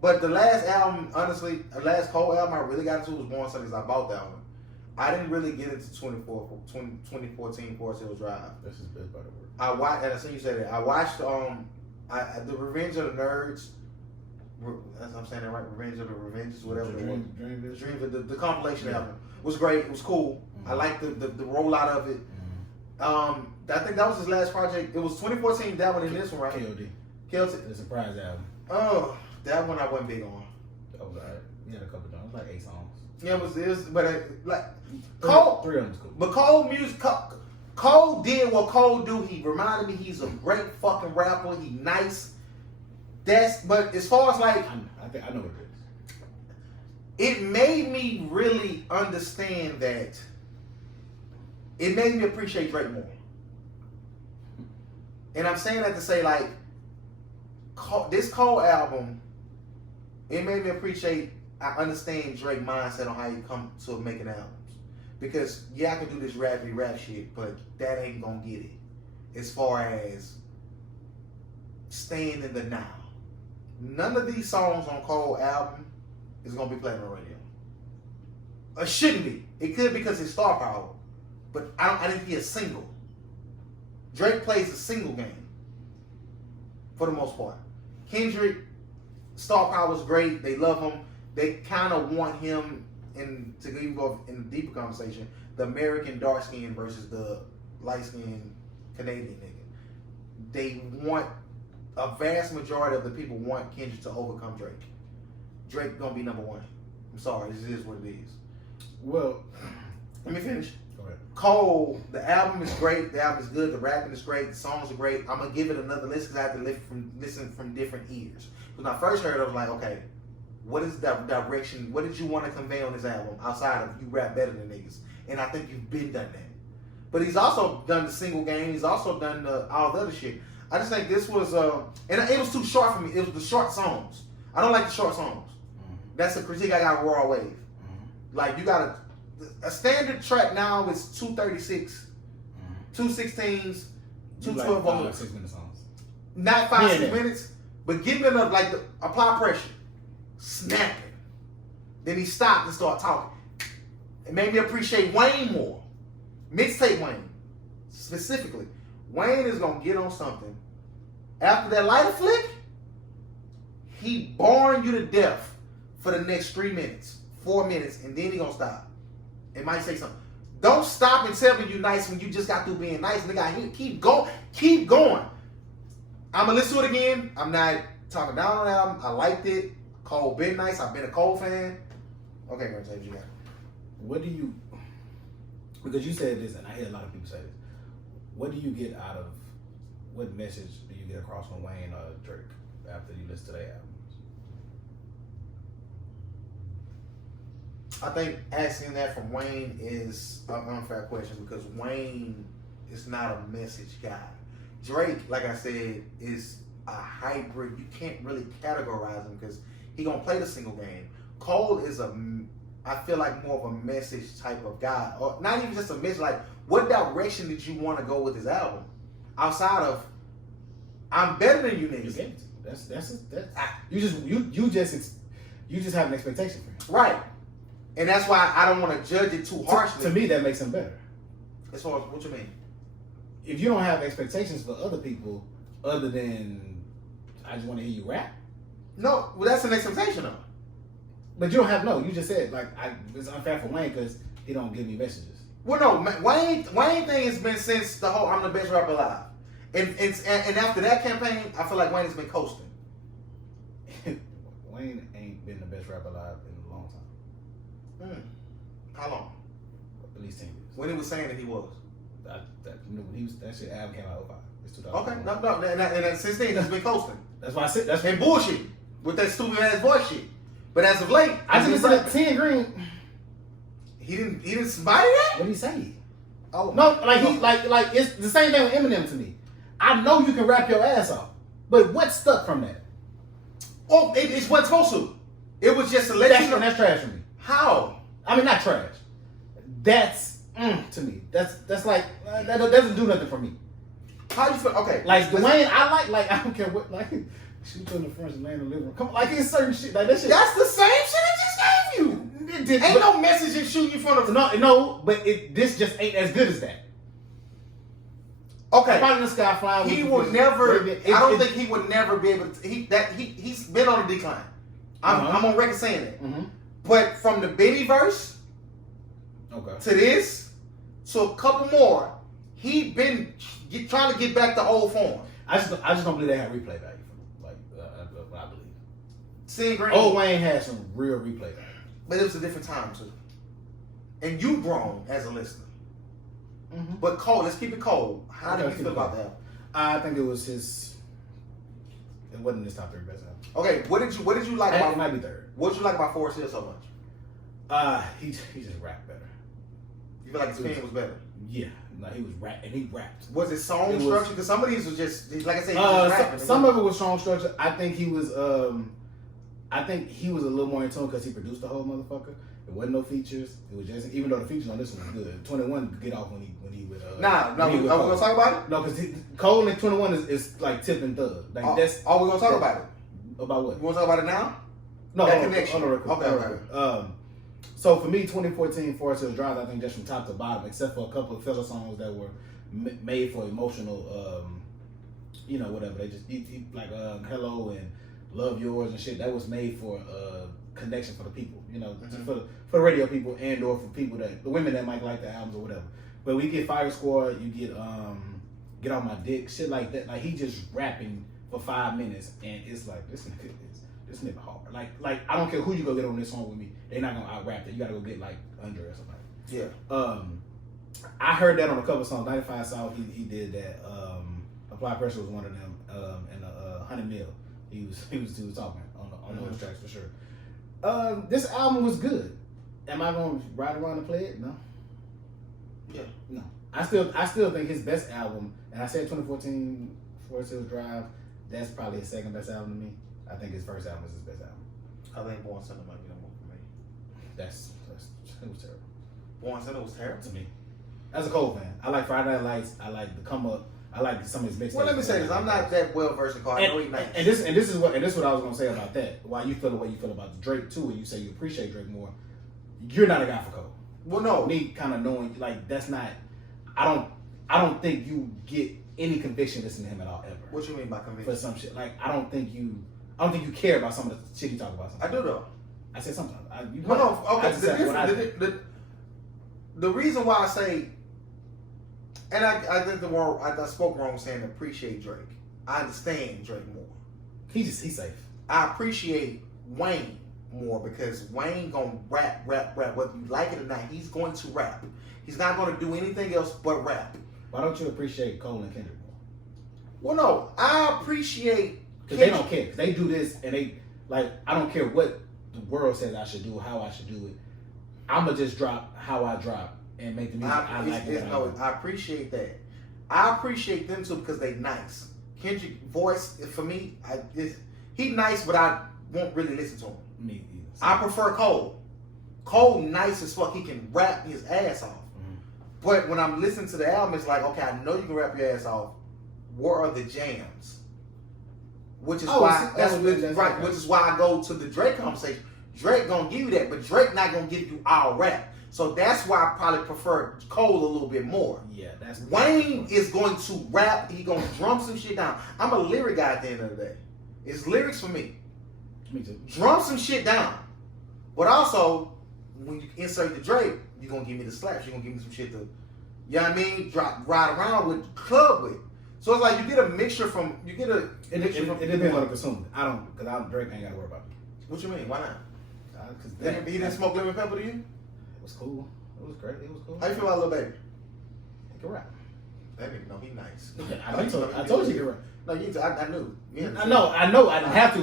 But the last album, honestly, the last Cole album I really got into was Born Sundays. I bought that one. I didn't really get into 2014 Forest Hills Drive. That's his best part of work. I watched, and I seen you say that. I watched the Revenge of the Nerds. I'm saying that right. Revenge of the Revenges, whatever. The compilation album was great. It was cool. Mm-hmm. I liked the rollout of it. Mm-hmm. I think that was his last project. It was 2014. That one and this one, right? KOD. The surprise album. Oh, that one I wasn't big on. That was alright. He had a couple songs, like 8 songs. Yeah, it was, but like Cole. 3 of them was cool. But Cole did what Cole do. He reminded me he's a great fucking rapper. He nice. But as far as like, I think I know what it is. It made me really understand that. It made me appreciate Drake more. And I'm saying that to say like, this Cole album, it made me appreciate. I understand Drake's mindset on how he come to making albums. Because, I can do this rappy rap shit, but that ain't gonna get it. As far as staying in the now. None of these songs on Cole album is gonna be playing on the radio. It shouldn't be. It could because it's star power. But I didn't hear a single. Drake plays a single game. For the most part. Kendrick, star power is great. They love him. They kind of want him in to even go in a deeper conversation, the American dark skin versus the light skin Canadian nigga. They want a vast majority of the people want Kendrick to overcome Drake. Drake gonna be number one. I'm sorry, this is what it is. Well, let me finish. Go ahead. Cole, the album is great. The album is good. The rapping is great. The songs are great. I'm gonna give it another listen because I have to listen from different ears. When I first heard it, I was like, okay, what is that direction? What did you want to convey on this album outside of you rap better than niggas? And I think you've been done that. But he's also done the single game. He's also done all the other shit. I just think this was, and it was too short for me. It was the short songs. I don't like the short songs. That's a critique I got of Raw Wave. Like, you got a standard track now is 236, 216s, 212 like 5 6 minute songs. Not 5 6 minutes, but give it enough, like, apply pressure. Snapping. Then he stopped and started talking. It made me appreciate Wayne more. Mixtape Wayne, specifically. Wayne is gonna get on something. After that lighter flick, he boring you to death for the next 3 minutes, 4 minutes, and then he gonna stop. It might say something. Don't stop and tell me you nice when you just got through being nice. Nigga, keep going. Keep going. I'm gonna listen to it again. I'm not talking down on the album. I liked it. Cole been nice. I've been a Cole fan. Okay, Grant, what you got? What do you, because you said this, and I hear a lot of people say this, what do you get out of, what message do you get across from Wayne or Drake after you listen to their albums? I think asking that from Wayne is an unfair question because Wayne is not a message guy. Drake, like I said, is a hybrid. You can't really categorize him because he gonna play the single game. Cole is I feel like more of a message type of guy, or not even just a message. Like, what direction did you want to go with this album? Outside of, I'm better than you niggas. You just have an expectation for him, right? And that's why I don't want to judge it too harshly. To me, that makes him better. As far as what you mean? If you don't have expectations for other people, other than I just want to hear you rap. No, well, that's an expectation though. But you don't have you just said like it's unfair for Wayne because he don't give me messages. Well, no, Wayne thing has been since the whole I'm the best rapper alive, and after that campaign, I feel like Wayne has been coasting. Wayne ain't been the best rapper alive in a long time. How long? At least 10 years. When he was saying that he was. That shit album came out in 2005. It's 2005. Okay, and since then he's been coasting. That's why I said and bullshit with that stupid ass voice shit. But as of late, I just said 10 Green. He didn't spot that. What did he say? Oh no, like it's the same thing with Eminem to me. I know you can rap your ass off, but what stuck from that? Oh, it wasn't supposed to. It was just to let you know. That's trash for me. How? I mean, not trash. That's to me. That's like that doesn't do nothing for me. How you feel? Okay, like Dwayne, I don't care what shoot in the front and land in the living room. Come on, like it's certain shit like that shit. That's the same shit I just gave you. Ain't no message in shooting you from the no, but this just ain't as good as that. Okay, Flying in the Sky flying. He would never. I don't think he would never be able to. He's been on a decline. I'm on record saying that. Mm-hmm. But from the Benny verse, to this, to a couple more, he been trying to get back to old form. I just don't believe they have replay value for him. Like I believe. Seeing Green. Old Wayne has some real replay value. But it was a different time too. And you grown as a listener. Mm-hmm. But Cole, let's keep it cold. How do you feel about that? I think it was his. It wasn't his top 3 best album. Okay, what did you like about? It might be 3rd. What did you like about Forest Hill so much? He just rapped better. You feel like his pen was better? Yeah, like he was rap and he rapped. Was it song structure? Because some of these was just like I said, he was just rapping. Some of it was song structure. I think he was a little more in tune because he produced the whole motherfucker. There wasn't no features. It was just, even though the features on this one was good. 21 could get off when he would. We're gonna talk about it. No, because Cole and 21 is like Tip and Thug. Like that's. Oh, we're gonna talk about it. About what? You want to talk about it now? No, that connection. Okay. So for me, 2014 Forest Hill Drive, I think just from top to bottom, except for a couple of filler songs that were made for emotional, whatever. They just like Hello and Love Yours and shit. That was made for connection for the people. you know, for the radio people and or for people the women that might like the albums or whatever. But we get Fire Squad, you get Get On My Dick, shit like that. Like he just rapping for 5 minutes, and it's like this nigga hard. Like I don't care who you go get on this song with me, they're not gonna out rap that. You gotta go get like Under or something. Yeah. I heard that on a couple of songs. 95 South, he did that. Apply Pressure was one of them, and 100 Mil. He was talking on those tracks for sure. This album was good. Am I gonna ride around and play it? No. Yeah. No. I still think his best album, and I said 2014 Forest Hills Drive, that's probably his second best album to me. I think his first album is his best album. I think Born Center might be the one for me. It was terrible. Born Center was terrible to me. As a Cole fan, I like Friday Night Lights. I like The Come Up. I like some of his mixtapes. Well, let me say this: I'm not that well versed in Cole. I know he's nice. And this is what I was gonna say about that. Why you feel the way you feel about Drake too, and you say you appreciate Drake more. You're not a guy for Cole. Well, no. Me kind of knowing like that's not. I don't think you get any conviction listening to him at all ever. What you mean by conviction? For some shit, like I don't think you care about some of the shit you talk about. Sometimes. I do though. I said sometimes. Okay. The reason why I say, and I think I spoke wrong saying appreciate Drake. I understand Drake more. He's safe. I appreciate Wayne more because Wayne gonna rap. Whether you like it or not, he's going to rap. He's not going to do anything else but rap. Why don't you appreciate Cole and Kendrick more? Well, no, I appreciate because they don't care. They do this and they like. I don't care what the world says I should do, how I should do it. I'ma just drop how I drop and make the music I like. I appreciate that. I appreciate them too because they nice. Kendrick voice for me, he nice, but I won't really listen to him. Me either. I prefer Cole. Cole nice as fuck. He can rap his ass off. But when I'm listening to the album, it's like, okay, I know you can rap your ass off. What are the jams? Which is why I go to the Drake conversation. Drake gonna give you that, but Drake not gonna give you all rap. So that's why I probably prefer Cole a little bit more. Yeah, that's Wayne is going to rap. He gonna drum some shit down. I'm a lyric guy at the end of the day. It's lyrics for me. Me too. Drum some shit down, but also when you insert the Drake, you're gonna give me the slaps. You're gonna give me some shit to, you know what I mean? Ride around with, club with. So it's like you get a mixture from. It depends on the consumer. Because Drake ain't gotta worry about me. What you mean? Why not? Because he didn't smoke lemon pepper to you? It was cool. It was great. It was cool. How you feel about Lil Baby? He can rap. That nigga, no, he nice. I told you he can rap. No, I knew. I know. I didn't have to,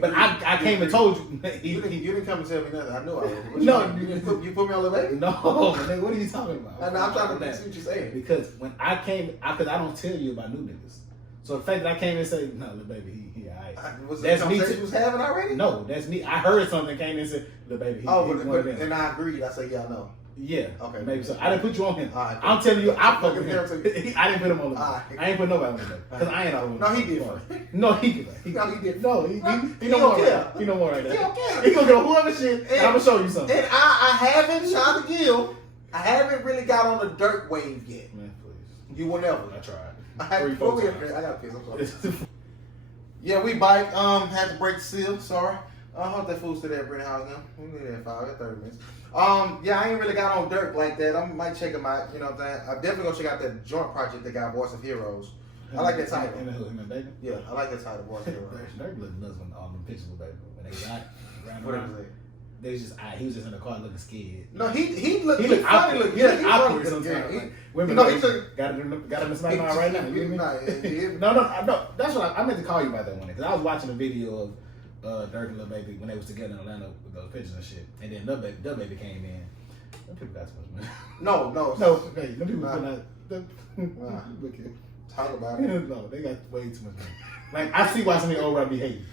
but I came and told you. You didn't come and tell me nothing. I knew I was. No, you put me on Lil Baby? No, nigga, what are you talking about? I'm trying to see what you're saying. Because when I came, because I don't tell you about new niggas. So the fact that I came and say, no, Lil Baby, he alright. Was that conversation you was having already? No, that's me. I heard something came in and said, Lil Baby, he one of them. And I agreed. I said, yeah, I know. Yeah. Okay. Maybe so. I didn't put you on him. Right, I'm telling you, I fucking him. I didn't put him on him. I ain't put nobody on him. Because I ain't all over him. No, he did. No, he did. He did. No, he no more right. He no more right now. He don't care. He gonna get whoever shit, and I'm gonna show you something. And I haven't, shout out to Gil, I haven't really got on the dirt wave yet. Man, please. You will never. I tried. I got pissed. I'm sorry. Yeah, we bike. Had to break the seal. Sorry. I hope that fool's still there at Brittany House now. We need that 30 minutes. Yeah, I ain't really got on Dirk like that. I might check him out. You know what I'm saying? I'm definitely gonna check out that joint project that got Voice of Heroes. I like that title. Him and Baby? Yeah, I like that title, Voice of Heroes. Dirk looked nuts when all them pictures with Baby. When they ran what around. Was it? They was just he was just in the car looking scared. No, he looked funny. Yeah, he awkward sometimes. Women, got him in the smackdown right now. You know No. That's what I meant to call you about that one because I was watching a video of Dirk and Lil Baby when they was together in Atlanta with those pictures and shit, and then Lil Baby came in. Them people got too much money. No. Hey, them people put out. Talk about it. No, they got way too much money. Like I see why some of the old rap be hating.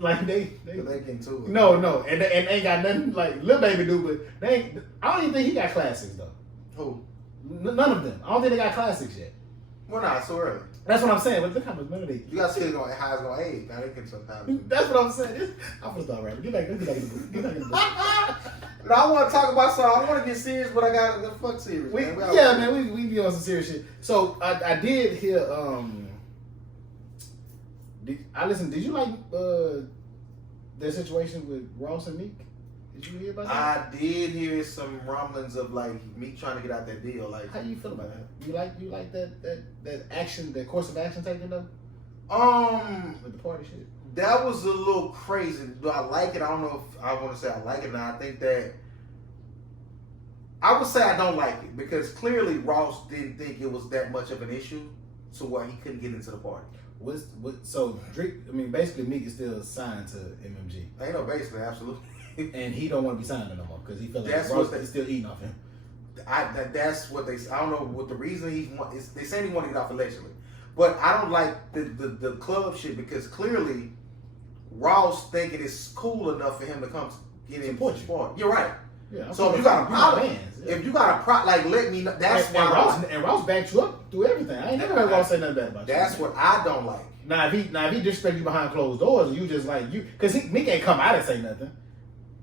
Like they getting to it. No, and they ain't got nothing like Lil Baby do, but they ain't. I don't even think he got classics though. Who? None of them. I don't think they got classics yet. Well, not so early. That's what I'm saying. But look how much money they. You got to see how it's gonna age. Now they can sometimes. That's what I'm saying. I'm gonna start rapping. Get back in the book. No, I want to talk about something. I want to get serious, but I got to fuck serious. Man, we be on some serious shit. So I did hear. Did you like the situation with Ross and Meek? Did you hear about that? I did hear some rumblings of like Meek trying to get out that deal. Like, how do you feel about that? You like that action, that course of action taken though? With the party shit. That was a little crazy. Do I like it? I don't know if I want to say I like it or not. I think that I would say I don't like it because clearly Ross didn't think it was that much of an issue to where he couldn't get into the party. So Drake, I mean, basically Meek is still signed to MMG. Ain't no basically, absolutely. And he don't want to be signed no more because he feel like Ross is still eating off him. That's what they. I don't know what the reason they saying he want to get off allegedly, but I don't like the club shit because clearly Ross thinking it's cool enough for him to come get in the sport. You're right. Yeah. So if you got a problem, if you got a problem, like let me know. That's why. And Ross backed you up through everything. I ain't never heard Ross say nothing bad about you. That's what I don't like. Now if he disrespect you behind closed doors, and you just like you, because Meek ain't come out and say nothing.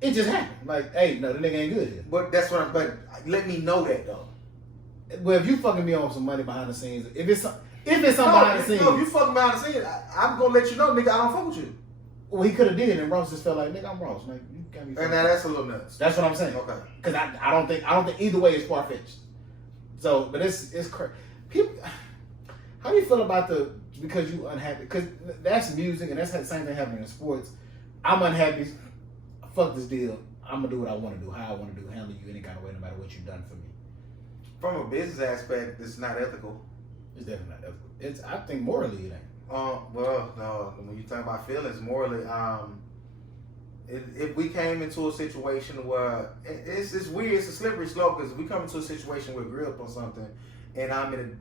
It just happened. Like, hey, no, the nigga ain't good here. But that's what. But let me know that though. Well, if you fucking me on some money behind the scenes, if it's something behind the scenes, no, if you fucking behind the scenes, I'm gonna let you know, nigga. I don't fuck with you. Well, he could have did, and Ross just felt like, nigga, I'm Ross. Like, you got me. And now that's a little nuts. That's what I'm saying. Okay. Because I don't think either way is far fetched. So, but it's crazy. People, how do you feel about because you unhappy? Because that's music, and that's the same thing happening in sports. I'm unhappy. Fuck this deal. I'm gonna do what I want to do, how I want to do, handle you any kind of way, no matter what you've done for me. From a business aspect, it's not ethical. It's definitely not ethical. I think morally it ain't. Well, no. When you talk about feelings, morally, if we came into a situation where it's weird, it's a slippery slope because if we come into a situation where we're up on something, and I'm in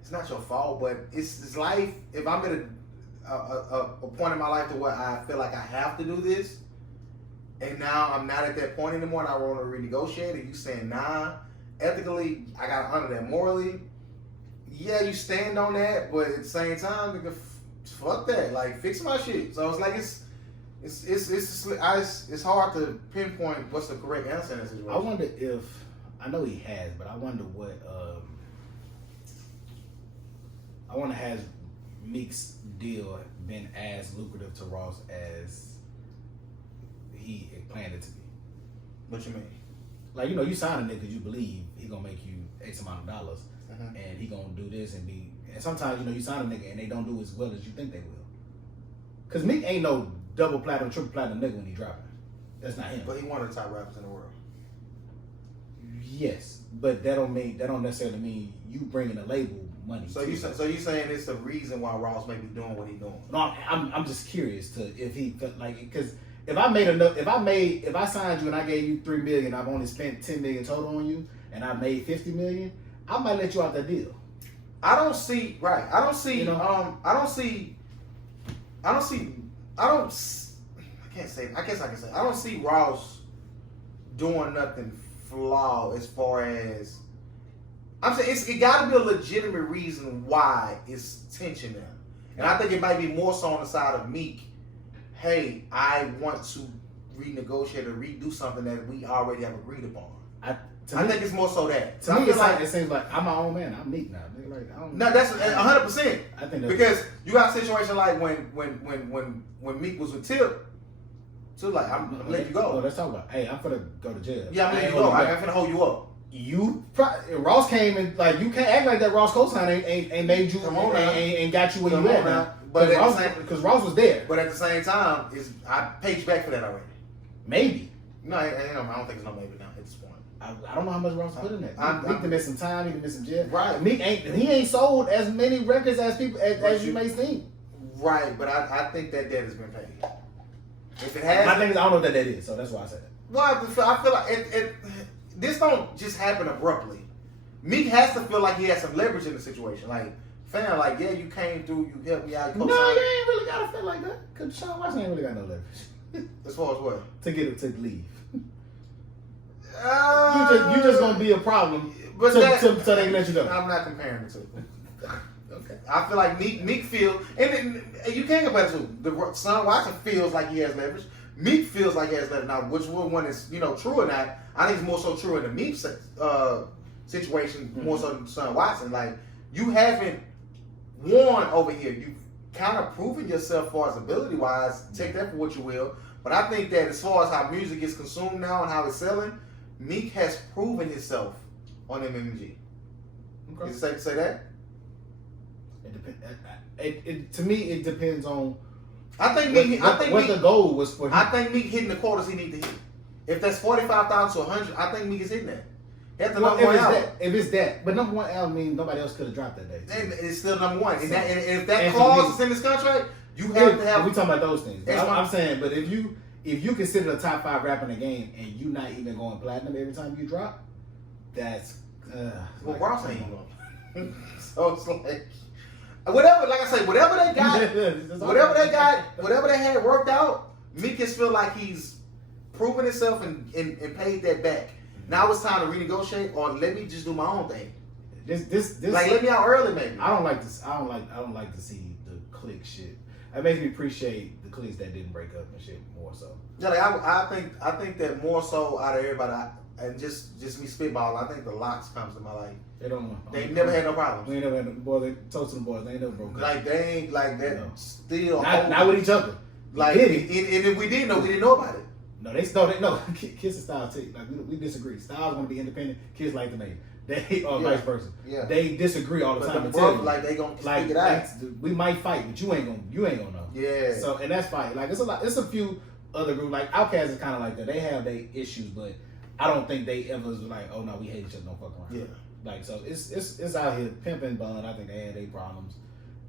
it's not your fault, but it's life. If I'm at a point in my life to where I feel like I have to do this, and now I'm not at that point anymore, and I want to renegotiate, and you saying nah, ethically, I gotta honor that. Morally, yeah, you stand on that, but at the same time, nigga, fuck that. Like, fix my shit. So it's like it's hard to pinpoint what's the correct answer in this situation. I wonder if I know he has, but I wonder what has Meek's deal been as lucrative to Ross as he planned it to be. What you mean? Like, you sign a nigga because you believe he gonna make you X amount of dollars, and he gonna do this and be. And sometimes you sign a nigga and they don't do as well as you think they will. Cause Meek ain't no double platinum, triple platinum nigga when he dropping. That's not him. But he one of the top rappers in the world. Yes, but that don't necessarily mean you bringing a label money. So you saying it's the reason why Ross may be doing what he's doing? No, I'm just curious to if he like, because if I signed you and I gave you $3 million, I've only spent $10 million total on you, and I made $50 million, I might let you out that deal. I don't see Ross doing nothing flawed as far as I'm saying. It got to be a legitimate reason why it's tension there, and I think it might be more so on the side of Meek. Hey, I want to renegotiate or redo something that we already have agreed upon. I think it's more so that. To me, it seems like I'm my own man. I'm Meek now. Like, no, that's 100%. I think because you got a situation like when Meek was with Tip. So like I'm letting you go. No, let's talk about. Hey, I'm finna go to jail. Yeah, I'm letting you go. I'm finna hold you up. Ross came and like you can't act like that. Ross cosign ain't made you ain't got you where you at now. But because Ross was there. But at the same time, I paid you back for that already. Maybe. No, I don't think it's no maybe now at this point. I don't know how much Ross put in that. Meek to miss some time. He to miss some jail. Right. Meek ain't sold as many records as people as you may think. Right, but I think that debt has been paid. If it has, my thing is I don't know what that is, so that's why I said that. Well, I feel like this don't just happen abruptly. Meek has to feel like he has some leverage in the situation. Like, fam, like, yeah, you came through, you helped me out. No, you ain't really gotta feel like that. Cause Sean Watson ain't really got no leverage. As far as what? To get him to leave. You just gonna be a problem, but so they can let you go. I'm not comparing the two. Okay. I feel like Meek feel, and you can't compare the two. The Son Watson feels like he has leverage. Meek feels like he has leverage. Now, which one is true or not? I think it's more so true in the Meek situation, more so than Son Watson. Like, you haven't won over here. You've kind of proven yourself as far as ability wise. Take that for what you will. But I think that as far as how music is consumed now and how it's selling, Meek has proven himself on MMG. Okay. Is it safe to say that? It depends. To me, it depends on. I think Meek. The goal was for him. I think Meek hitting the quarters he need to hit. If that's 45,000 to 100, I think Meek is hitting that. That's the number one album. If it's that, but number one album means nobody else could have dropped that day. And it's still number one. And if that clause is in this contract, you have to have. We talking about those things. I'm saying, but if you consider the top 5 rapper in the game and you not even going platinum every time you drop, that's well, Ross ain't going. So it's like whatever. Like I say, whatever they got, whatever they had worked out, Meek just feel like he's proven himself and paid that back. Now it's time to renegotiate, or let me just do my own thing. This like let me out early, maybe. I don't like this. I don't like to see the click shit. It makes me appreciate the clicks that didn't break up and shit more so. Yeah, like I think that more so out of everybody, and just me spitball. I think the Locks comes to my life. They never had no problems. We ain't never had no boys. They told some boys they ain't never broke up. Like they ain't like that. No. Still not with each other. Like and if we didn't know, we didn't know about it. No, no. Kiss and Styles too. Like we disagree. Styles want to be independent. Kiss like the name. They vice versa. Yeah. They disagree all the time. The brothers, like they gonna stick it out. We might fight, but you ain't gonna know. Yeah. So and that's fine. Like it's a few other groups. Like Outkast is kind of like that. They have their issues, but I don't think they ever was like, oh no, we hate each other. Don't fuck around. Yeah. Like so, it's out here pimping bun. I think they had their problems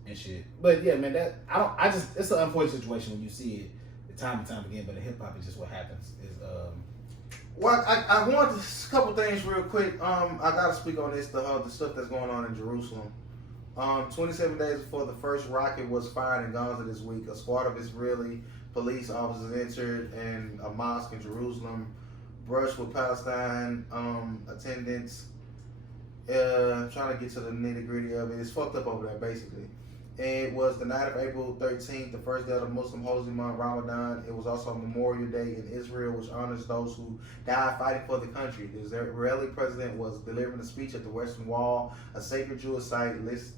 and shit. But yeah, man, it's an unfortunate situation when you see it time and time again. But in hip hop, is just what happens. Well, I want a couple things real quick. I gotta speak on this, the stuff that's going on in Jerusalem. 27 days before the first rocket was fired in Gaza this week, a squad of Israeli police officers entered in a mosque in Jerusalem, brushed with Palestine attendants. I'm trying to get to the nitty gritty of it. It's fucked up over there, basically. It was the night of April 13th, the first day of the Muslim holy month, Ramadan. It was also a Memorial Day in Israel, which honors those who died fighting for the country. The Israeli president was delivering a speech at the Western Wall, a sacred Jewish site listed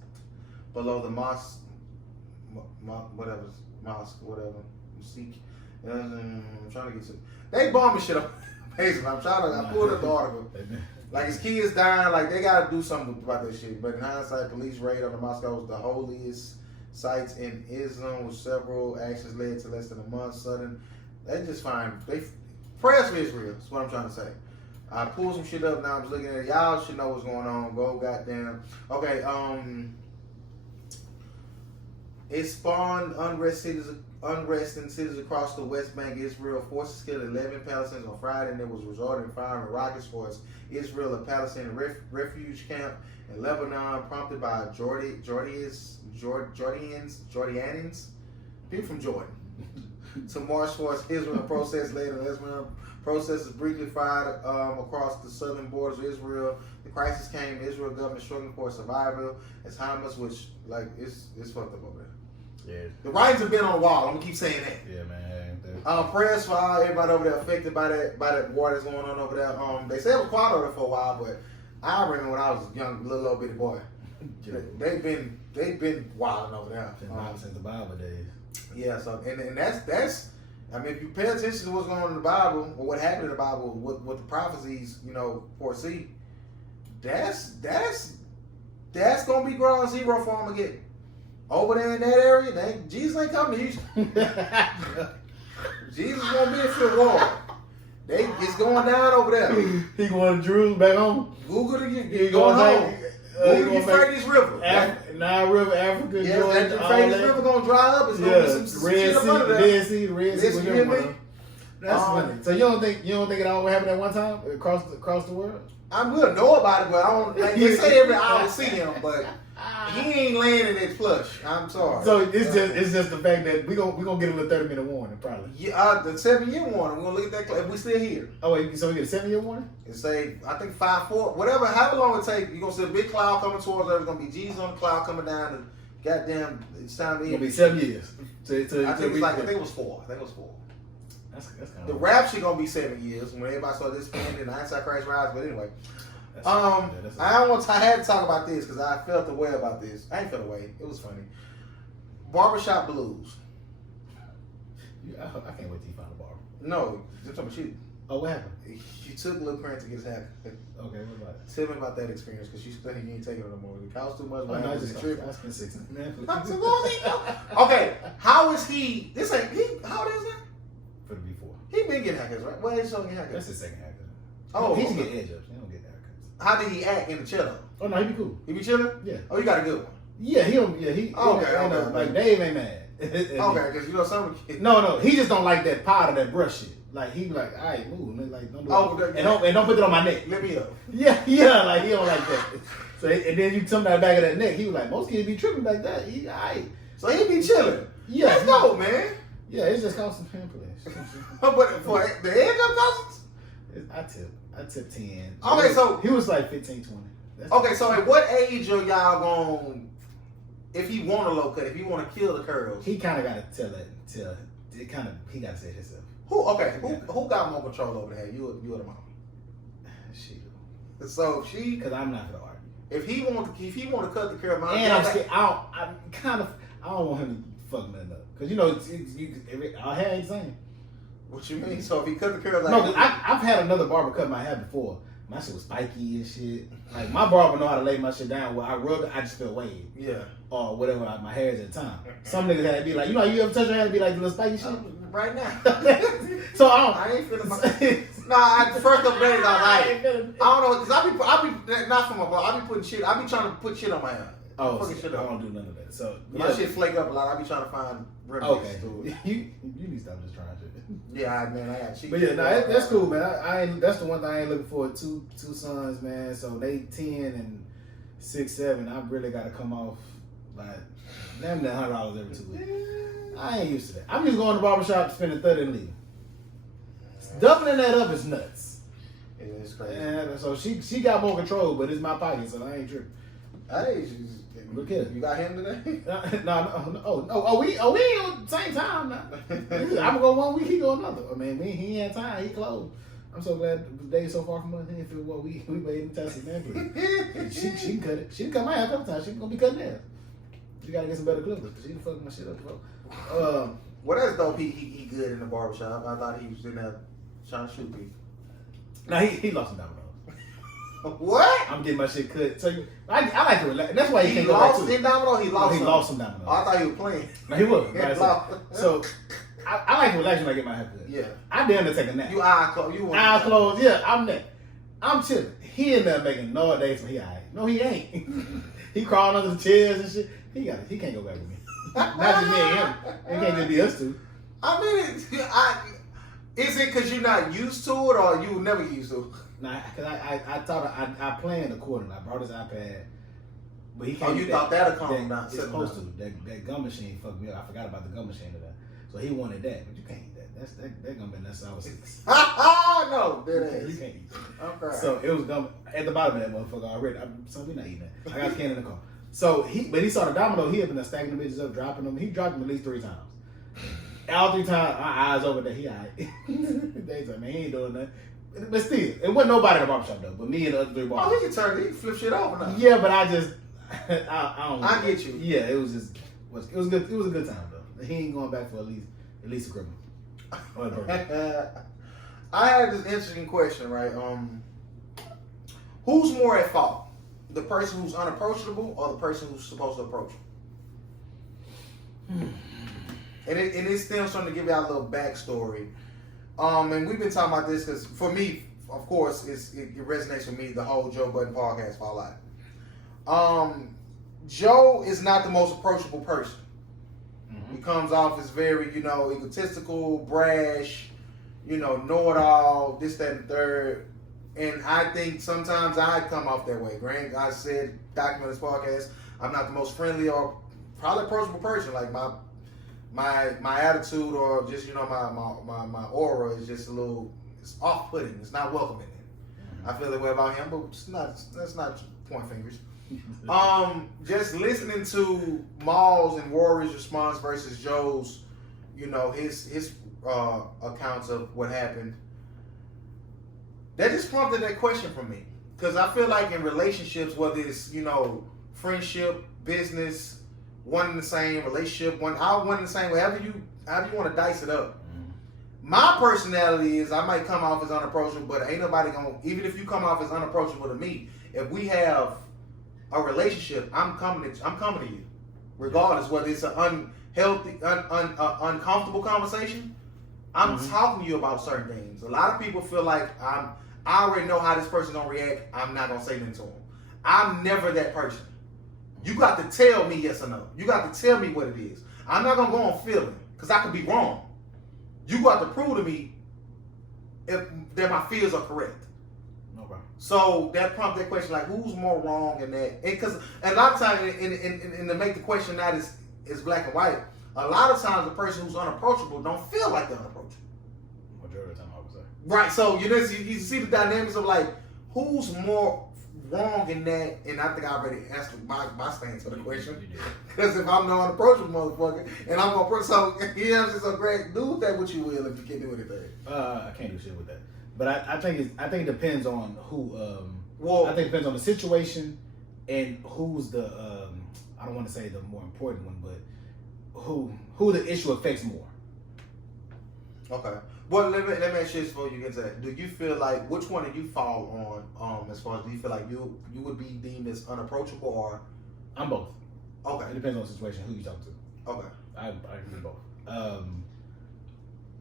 below the mosque, whatever. I'm trying to get to. They bombing shit up. Basically, I pulled up the article. Like his kids dying, like they gotta do something about this shit. But in hindsight, police raid on the mosque was the holiest sites in Islam, with several actions led to less than a month. Sudden, they just find prayers for Israel. That's what I'm trying to say. I pulled some shit up now. I'm just looking at it. Y'all should know what's going on. Go goddamn. Okay. It spawned unrest in cities across the West Bank. Israel forces killed 11 Palestinians on Friday, and it was resulting in firing rockets towards Israel, a Palestinian refuge camp in Lebanon, prompted by Jordanians, people from Jordan, to march towards Israel. Protests later, Lebanon protesters briefly fired across the southern borders of Israel. The crisis came. Israel government struggling for survival as Hamas, which it's fucked up over there. Yeah. The writings have been on the wall. I'm gonna keep saying that. Yeah, man. Prayers for everybody over there affected by that war that's going on over there. They said it was quiet over there for a while, but I remember when I was a young, little bitty boy. They've been wilding over there. Since the Bible days. Yeah. So and that's. I mean, if you pay attention to what's going on in the Bible or what happened in the Bible, what the prophecies foresee, that's gonna be ground zero for them again. Over there in that area, Jesus ain't coming to Houston. Jesus won't be in Fifth Ward. It's going down over there. He going to Jerusalem back home? Google it. He going home. Google Euphrates River. Nile River, Africa, yeah, Jordan, that Euphrates River going to dry up. It's going to be some shit up under there. Red Sea. That's funny. So you don't think it all happened at one time across the world? I'm gonna know about it, but I don't. Like they say every hour see him, but he ain't landing it flush. I'm sorry. So it's just the fact that we gonna get him a 30-minute warning probably. Yeah, the 7-year warning. We're gonna look at that if we still here. Oh wait, so we get a 7-year warning? It say I think 5-4, whatever. However long it take, you are gonna see a big cloud coming towards us. It's gonna be Jesus on the cloud coming down, and goddamn, it's time to end. It's gonna be 7 years. I think it was 4. That's kind of the rapture gonna be 7 years when everybody saw this spin and the Antichrist rise. But anyway, I had to talk about this because I felt the way about this. I ain't felt the way. It was funny. Barbershop Blues. I can't wait till you find a barbershop. No, you're talking about shit. Oh, what happened? You took Lil Cran to get his haircut. Okay, what about it? Tell me about that experience, because you think you ain't taking it no more. It costs too much. Oh, no, I spent $6. Man, okay, how is he? This ain't he. How old is that? for the before. He been getting haircuts, right? Well, he's showing haircuts. That's his second haircut. Oh, he okay. get edge ups. He don't get haircuts. How did he act in the cello? Oh no, he be cool. He be chilling? Yeah. Oh, you got a good one. Yeah, he don't. Yeah, he. Okay. Like Dave ain't mad. Okay, because you know some kids. No, he just don't like that powder, that brush shit. Like he be like, all right, move, man, like don't do it. And don't put it on my neck. Let me up. Yeah, like he don't like that. So and then you tell him that back of that neck, he was like, most kids be tripping like that. He all right. So he be chilling. Yeah, let's go, man. Yeah, it's just cost some place. But for the edge up costs? I tip 10. Okay, so he was like 15, 20. That's okay, so at what age are y'all going? If he want a low cut, if he want to kill the curls, he kind of got to tell it kind of he got to say it himself. Who got more control over that? You or the mom? She. So she, because I'm not gonna argue. If he want to cut the curl, and I'm scared. I don't want him to fuck nothing up, because you know our hair ain't the same. What you mean? So if he cut the curls, like no, I've had another barber cut my hair before. My shit was spiky and shit. Like my barber know how to lay my shit down. Where I rub it, I just feel wave. Yeah. Or whatever my hair is at the time. Some niggas had to be like, you know, you ever touch your hair and be like the little spiky shit? Right now. So I ain't feeling my. The first couple days I don't know, cause I be not from my barber. I be putting shit. I be trying to put shit on my hair. Oh, so shit I don't do none of that. So my shit flake up a lot. I be trying to find remedies to it. You need to stop just trying shit. Yeah, man, I got cheap. But yeah, that's cool, man. I ain't. That's the one thing I ain't looking for. Two sons, man. So they 10 and 6, 7. I really got to come off like damn near $100 every 2 weeks. I ain't used to that. I'm just going to the barbershop, spending 30 and leaving. Doubling that up is nuts. Yeah, it's crazy. And so she got more control, but it's my pocket, so I ain't tripping. Hey, look at you got him today? No. We ain't on the same time now. I'm gonna go 1 week, he go another. I mean, he ain't had time, he closed. I'm so glad the day is so far from us. He didn't feel what we made in Texas, man. She can cut it. She can cut my hair a couple times. She gonna be cutting theirs. She gotta get some better clippers because she done fucked my shit up before. Well, that's dope. He good in the barbershop. I thought he was in there trying to shoot people. Now he lost some dominoes. What? I'm getting my shit cut. So I like to relax. That's why he can't go back to it. He lost some dominoes. Oh, I thought he was playing. No, he was. So I like to relax when I get my hair cut. Yeah. I damn near take a nap. You eyes closed. Eyes closed. Yeah, I'm there. I'm chilling. He in there making no days when he alright. No, he ain't. He crawling under the chairs and shit. He can't go back with me. Not just me and him. It can't just be us two. I mean, is it because you're not used to it, or you never used to it? Nah, because I thought I planned accordingly. I brought his iPad, but he can't. Oh, you thought that'd calm him down? It's supposed to. That gum machine fucked me up. I forgot about the gum machine today. So he wanted that, but you can't eat that. That gum been that sour 6. No, that You is. can't eat that. I'm crying. So it was gum at the bottom of that motherfucker already. So we not eating that. I got a can in the car. So he saw the domino. He had been stacking the bitches up, dropping them. He dropped them at least 3 times. All 3 times, my eyes over there. He alright. They said, man, he ain't doing nothing. But still, it wasn't nobody in the barbershop though, but me and the other 3 barbers. Oh, he can flip shit over now. Yeah, but I just, I don't. I get you. Yeah, it was good. It was a good time though. He ain't going back for at least a criminal. I had this interesting question, right? Who's more at fault? The person who's unapproachable or the person who's supposed to approach him? And it stems from, to give y'all a little backstory. And we've been talking about this because for me, of course, it resonates with me, the whole Joe Budden podcast for life. Joe is not the most approachable person. Mm-hmm. He comes off as very, egotistical, brash, know-it-all, this, that, and the third. And I think sometimes I come off that way. Grant, I said, document this podcast, I'm not the most friendly or probably approachable person. Like my attitude or just, my aura is just it's off-putting. It's not welcoming. I feel that way about him, but let's not point fingers. Just listening to Maul's and Warrior's response versus Joe's, his accounts of what happened. That just prompted that question for me. Because I feel like in relationships, whether it's, friendship, business, one and the same, relationship, one and the same, however you want to dice it up. My personality is I might come off as unapproachable, but ain't nobody gonna. Even if you come off as unapproachable to me, if we have a relationship, I'm coming to you, regardless whether it's an unhealthy, uncomfortable conversation. I'm talking to you about certain things. A lot of people feel like I already know how this person gonna react. I'm not gonna say anything to them. I'm never that person. You got to tell me yes or no. You got to tell me what it is. I'm not gonna go on feeling because I could be wrong. You got to prove to me that my fears are correct. Okay. So that prompted that question, like, who's more wrong in that? Because a lot of times, and to make the question not as black and white, a lot of times the person who's unapproachable don't feel like they're unapproachable. Majority of the time, I would say. Right. So you see the dynamics of like who's more wrong in that, and I think I already answered my stance for the question. Because if I'm the unapproachable motherfucker, and I'm gonna so so Greg, do with that what you will if you can't do anything. I can't do shit with that. But I think it depends on who. Well, I think it depends on the situation and who's the. I don't want to say the more important one, but who the issue affects more. Okay. Well, let me ask you this before you get to that. Do you feel like which one do you fall on? As far as do you feel like you would be deemed as unapproachable or? I'm both. Okay. It depends on the situation, who you talk to. Okay. I can do both.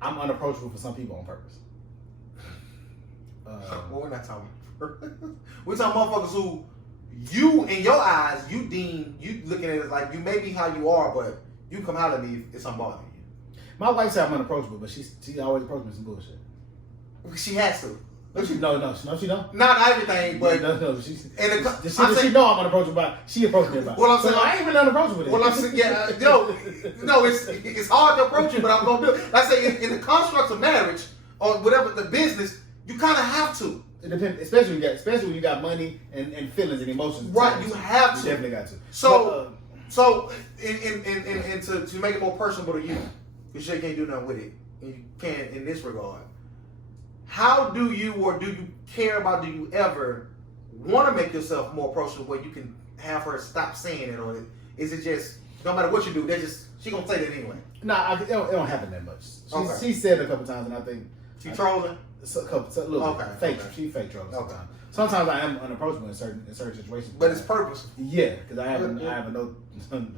I'm unapproachable for some people on purpose. Well, we're not talking. We're talking motherfuckers who you in your eyes you deem you looking at it as like you may be how you are, but you come holler at me if something bothering you. My wife said I'm unapproachable, but she always approaches me some bullshit. She has to. No, she don't. Not everything, but no. She know I'm unapproachable, but she approached me about. Well, I'm saying I ain't really unapproachable. Well, I'm saying it's hard to approach you, but I'm gonna do it. I say in the constructs of marriage or whatever the business, you kind of have to. It depends, especially when you got money and feelings and emotions. Right, you have to. You definitely got to. So, to make it more personable to you, because you can't do nothing with it, and you can in this regard. How do you care about? Do you ever want to make yourself more approachable where you can have her stop saying it, or is it just no matter what you do, she gonna say that anyway? Nah, it don't happen that much. She said it a couple times, and I think she trolling. A little bit. Fake. She fake trolling sometimes. Sometimes I am unapproachable in certain situations. But it's purposeful. Yeah, because I have a no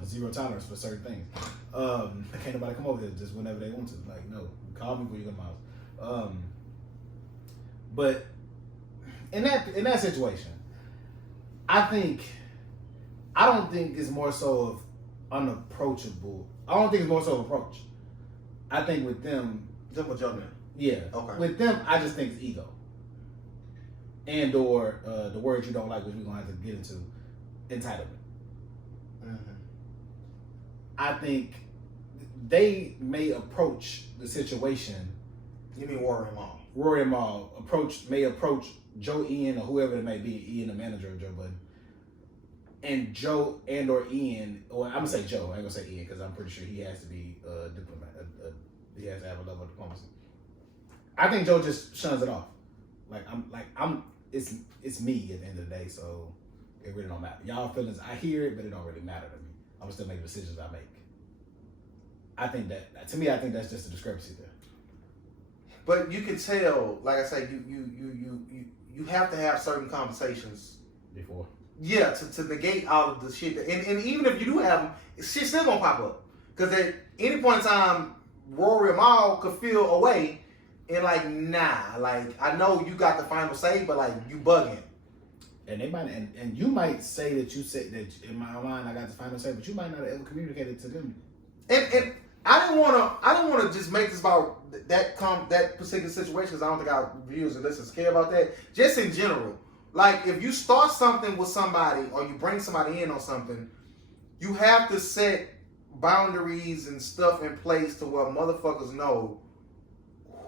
zero tolerance for certain things. Can't nobody come over here just whenever they want to. Like, no, call me when you come out. But in that situation, I don't think it's more so of unapproachable. I don't think it's more so of approach. I think with them, yeah. Okay. With them, I just think it's ego, and or the word you don't like, which we're gonna have to get into, entitlement. Mm-hmm. I think they may approach the situation. You mean Rory Maul? Rory Maul may approach Joe, Ian, or whoever it may be, Ian, the manager of Joe Budden, and Joe and or Ian, or I'm gonna say Joe. I ain't gonna say Ian because I'm pretty sure he has to be a diplomat. He has to have a level of diplomacy. I think Joe just shuns it off. It's me at the end of the day, so it really don't matter. Y'all feelings, I hear it, but it don't really matter to me. I'm gonna still make the decisions I make. I think that's just a discrepancy there. But you can tell, like I say, you have to have certain conversations before. Yeah, to negate all of the shit. And even if you do have them, shit's still gonna pop up. Because at any point in time, Rory or Maul could feel away and like, nah, like I know you got the final say, but like you bugging. And they might, and you might say that you said that in my mind I got the final say, but you might not have ever communicated to them. And I didn't want to just make this about that particular situation because I don't think our viewers and listeners care about that. Just in general, like if you start something with somebody or you bring somebody in on something, you have to set boundaries and stuff in place to where motherfuckers know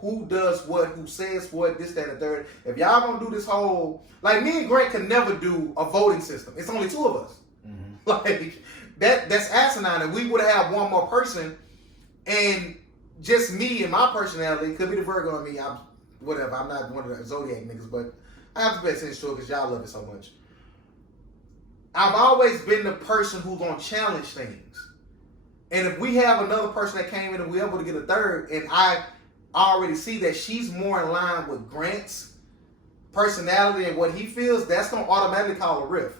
who does what, who says what, this, that, and the third. If y'all gonna do this whole, like me and Grant can never do a voting system. It's only two of us. Mm-hmm. Like that's asinine, and we would have one more person. And just me and my personality, could be the Virgo in me, I'm not one of the Zodiac niggas, but I have to pay attention to it because y'all love it so much. I've always been the person who's going to challenge things. And if we have another person that came in and we're able to get a third, and I already see that she's more in line with Grant's personality and what he feels, that's gonna automatically call a rift.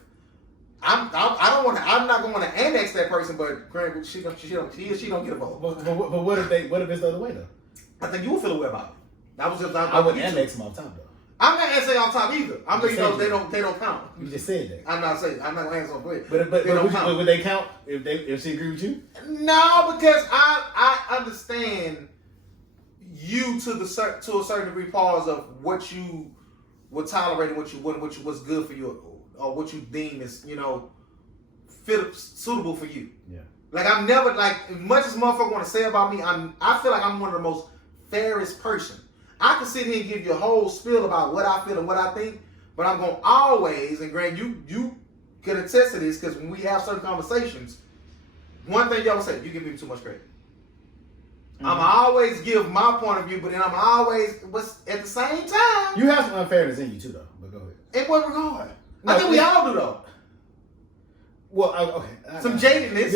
I'm not gonna want to annex that person, but Grant, she don't get a vote. But what if it's the other way though? I think you would feel a way about it. I wouldn't annex him on top though. I'm not gonna say on top either. I'm letting you know they don't count. You just said that. I'm not gonna answer on it. But would they count if she agreed with you? No, because I understand you to a certain degree, pause of what you would tolerate and what you wouldn't, what's good for you, or what you deem is suitable for you. Yeah. Like I'm never like as much as motherfucker want to say about me. I feel like I'm one of the most fairest person. I can sit here and give you a whole spiel about what I feel and what I think, but I'm gonna always, and Grant, you can attest to this because when we have certain conversations, one thing y'all say, you give me too much credit. Mm-hmm. I'm always give my point of view, but then I'm always, at the same time. You have some unfairness in you too, though. But go ahead. In what regard? I think we all do, though. Well, okay. Some jadedness.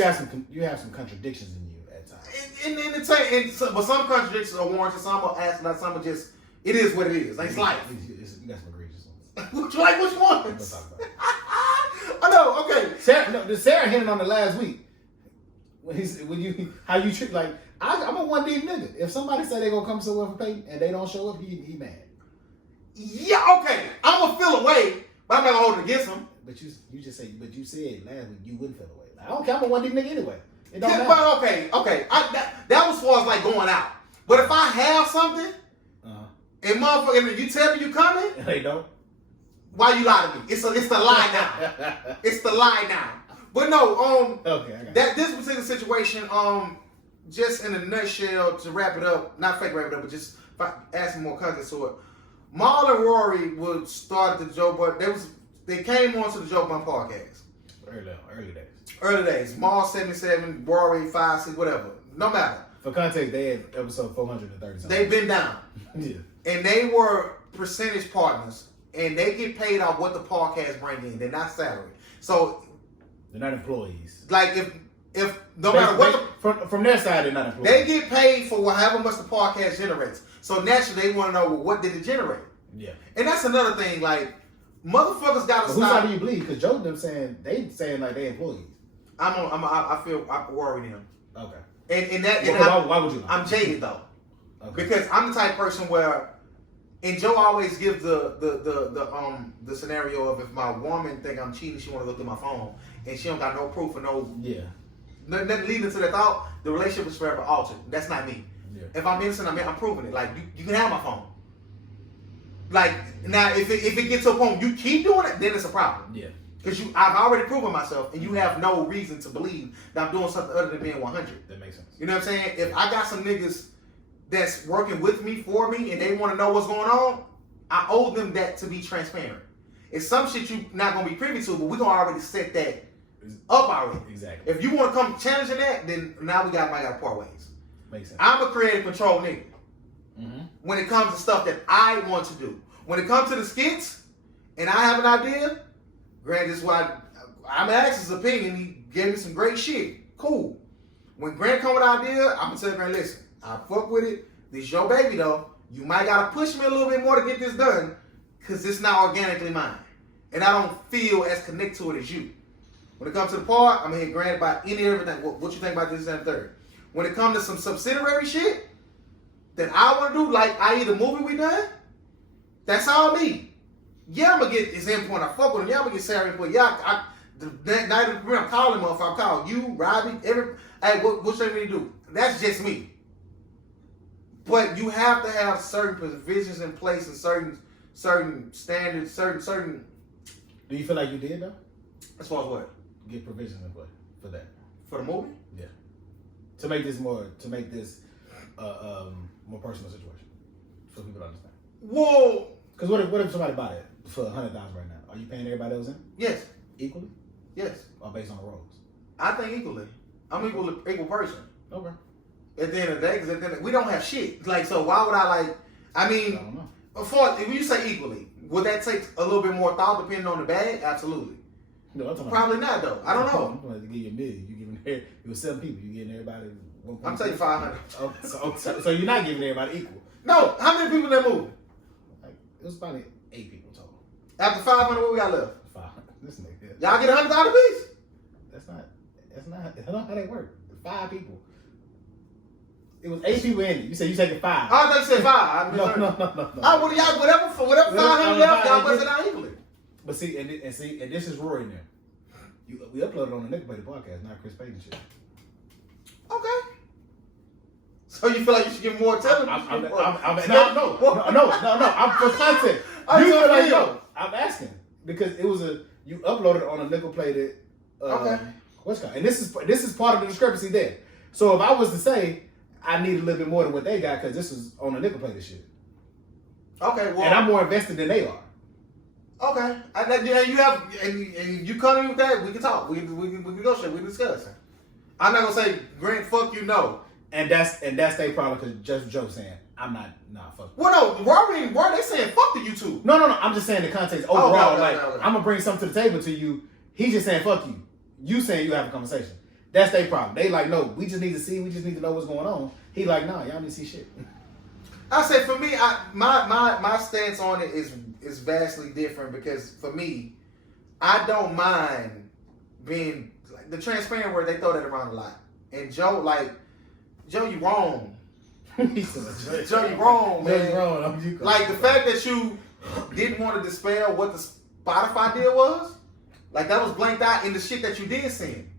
You have some contradictions in you at times. But some contradictions are warranted. Some are accident. Some are just. It is what it is. Like it's life. You got some egregious ones. Which ones? I know. Okay. Sarah hinted on the last week how you treat like. I'm a one deep nigga. If somebody say they gonna come somewhere for Peyton and they don't show up, he mad. Yeah, okay. I'm gonna feel away, but I'm not gonna hold it against him. But you said last week you wouldn't feel away. Like, I don't care. I'm a one deep nigga anyway. It don't matter. But okay. That was as far as like going out. But if I have something, and motherfucker, you tell me you coming, and they don't. Why you lie to me? It's the lie now. It's the lie now. But no, okay. I got this particular situation, just in a nutshell, to wrap it up, not fake wrap it up, but just add some more context to it. Maul and Rory would start the Joe Budden. They came onto the Joe Budden podcast. Early days. Maul 77, Rory 5, 6, whatever. No matter. For context, they had episode 430 something. They've been down. Yeah. And they were percentage partners, and they get paid off what the podcast bring in. They're not salary. So they're not employees. Like if no matter what from their side, they're not employees. They get paid for however much the podcast generates. So naturally, they want to know, well, what did it generate? Yeah. And that's another thing. Like motherfuckers got to stop. Whose side do you believe? Because Joe them saying like they employees. I feel I worry them. Okay. Why would you? I'm jaded though. Okay. Because I'm the type of person where, and Joe always gives the scenario of if my woman think I'm cheating, she want to look through my phone, and she don't got no proof or nothing leading to that thought, the relationship is forever altered. That's not me. Yeah. If I'm innocent, I'm proving it. Like you can have my phone. Like now, if it gets to a point you keep doing it, then it's a problem. Yeah. Because I've already proven myself, and you have no reason to believe that I'm doing something other than being 100. That makes sense. You know what I'm saying? If I got some niggas that's working with me, for me, and they want to know what's going on, I owe them that to be transparent. It's some shit you not going to be privy to, but we're going to already set that up already. Exactly. If you want to come challenging that, then now might got to part ways. Makes sense. I'm a creative control nigga. Mm-hmm. When it comes to stuff that I want to do. When it comes to the skits, and I have an idea, Grant, this is why I'm asking his opinion. He gave me some great shit. Cool. When Grant come with an idea, I'm going to tell Grant, listen, I fuck with it. This your baby, though. You might got to push me a little bit more to get this done because it's not organically mine. And I don't feel as connected to it as you. When it comes to the part, I'm going to hit Grant about any and everything. What you think about this and the third. When it comes to some subsidiary shit that I want to do, like i.e. the movie we done, that's all me. Yeah, I'm going to get his input. I fuck with him. Yeah, I'm going to get Sarah input. Yeah, the night of the premiere, I'm calling him. If I call you, Robbie, hey, what should we do? That's just me. But you have to have certain provisions in place and certain standards, certain. Do you feel like you did though? As far as what? Get provisions in place for that. For the movie? Yeah. To make this more personal situation for people to understand. Whoa. Because what if somebody bought it for $100,000 right now? Are you paying everybody else in? Yes. Equally? Yes. Or based on the roles? I think equally. I'm equal person. Okay. At the end of the day, because we don't have shit. Like, so why would I like? I mean, I don't know. When you say equally, would that take a little bit more thought depending on the bag? Absolutely. No, I'm talking probably not though. I don't know. I'm going to give you $1 million. You was 7 people. You getting everybody I'm taking 500. So you're not giving everybody equal. No, how many people in that movie? Like, it was probably 8 people total. After 500, what we got left? 500. This nigga. Y'all get $100 piece? That's not how they work. 5 people. It was 8 people in it. You said you taking 5. I thought you said 5. No. All right, y'all, whatever 500 left, y'all bust it out equally. But see, and this is Rory now. We uploaded on the Nickel Play podcast, not Chris Payton shit. Okay. So you feel like you should give more attention? No. I'm for content. You feel like no? I'm asking because it was you uploaded on a Nickel Play that. Okay. What's called? And this is part of the discrepancy there. So if I was to say I need a little bit more than what they got because this is on a Nickel Play this shit. Okay. Well, and I'm more invested than they are. Okay. And you come in with that, we can talk. We can go shit. We can discuss. I'm not gonna say, Grant, fuck you, no. And that's their problem because just Joe saying I'm not fuck. Well, no, why they saying fuck to you two? No. I'm just saying the context overall. I'm gonna bring something to the table to you. He's just saying fuck you. You saying you have a conversation. That's their problem. They like, no, we just need to see. We just need to know what's going on. He like, nah, y'all need to see shit. I said for me, my stance on it is vastly different because for me, I don't mind being like the transparent word. They throw that around a lot. And Joe, you wrong. Joe, you wrong, man. Wrong. Like the fact that you didn't want to dispel what the Spotify deal was, like that was blanked out in the shit that you did send.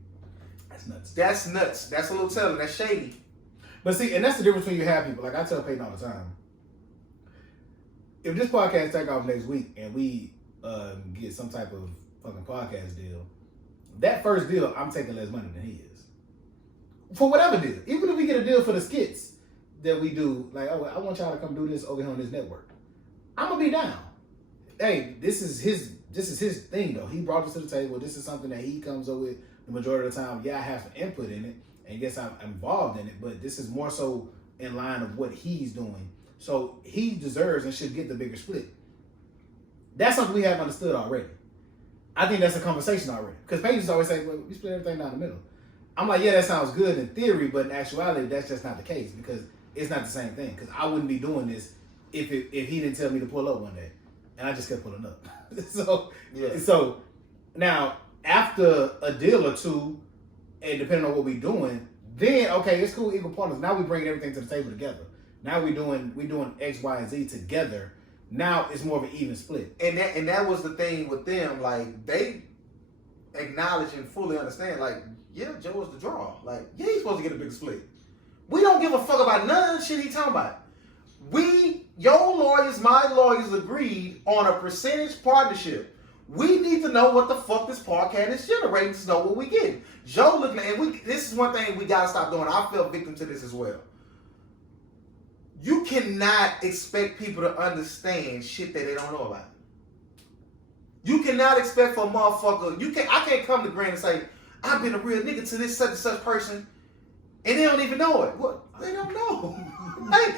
That's nuts. That's a little telling. That's shady. But see, and that's the difference when you have people. Like I tell Peyton all the time. If this podcast take off next week and we get some type of fucking podcast deal, that first deal, I'm taking less money than he is. For whatever deal. Even if we get a deal for the skits that we do, like, oh, I want y'all to come do this over here on this network. I'm gonna be down. Hey, this is his thing though. He brought this to the table. This is something that he comes up with the majority of the time. Yeah, I have some input in it, and yes, I'm involved in it, but this is more so in line of what he's doing. So he deserves and should get the bigger split. That's something we have understood already. I think that's a conversation already. Because pages always say, well, we split everything down the middle. I'm like, yeah, that sounds good in theory, but in actuality, that's just not the case because it's not the same thing. Because I wouldn't be doing this if he didn't tell me to pull up one day. And I just kept pulling up. So now, after a deal or two, and depending on what we're doing, then, okay, it's cool, equal partners. Now we bring everything to the table together. Now we doing X, Y, and Z together. Now it's more of an even split. And that was the thing with them. Like, they acknowledge and fully understand, like, yeah, Joe was the draw. Like, yeah, he's supposed to get a big split. We don't give a fuck about none of the shit he talking about. Your lawyers, my lawyers agreed on a percentage partnership. We need to know what the fuck this podcast is generating to know what we get. Joe looking at, and this is one thing we gotta stop doing. I fell victim to this as well. You cannot expect people to understand shit that they don't know about. You cannot expect for a motherfucker. I can't come to Grant and say, I've been a real nigga to this such and such person, and they don't even know it. What? They don't know. Hey,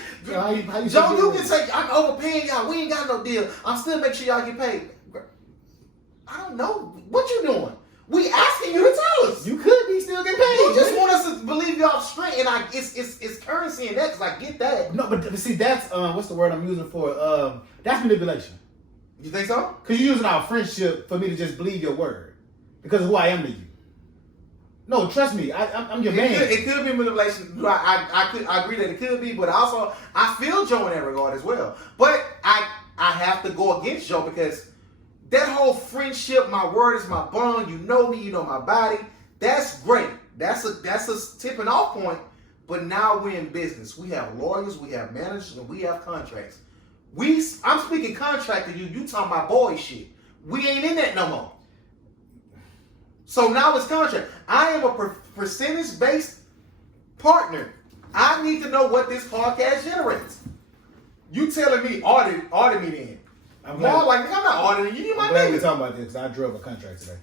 Joe, you can say, I'm overpaying y'all. We ain't got no deal. I'm still making sure y'all get paid. I don't know. What you doing? We asking you to tell us. You could be still getting paid. You just want us to believe y'all straight, and it's currency in that, because I get that. No, but see, that's, what's the word I'm using for that's manipulation. You think so? Because you're using our friendship for me to just believe your word. Because of who I am to you. No, trust me, I'm your man. It could be manipulation. I agree that it could be, but also I feel Joe in that regard as well. But I have to go against Joe because that whole friendship, my word is my bond. You know me, you know my body. That's great. That's a tipping off point. But now we're in business. We have lawyers, we have managers, and we have contracts. I'm speaking contract to you. You talking about boy shit. We ain't in that no more. So now it's contract. I am a percentage-based partner. I need to know what this podcast generates. You telling me audit me then. I'm not auditing you. You my nigga. We're talking about this because I drove a contract today.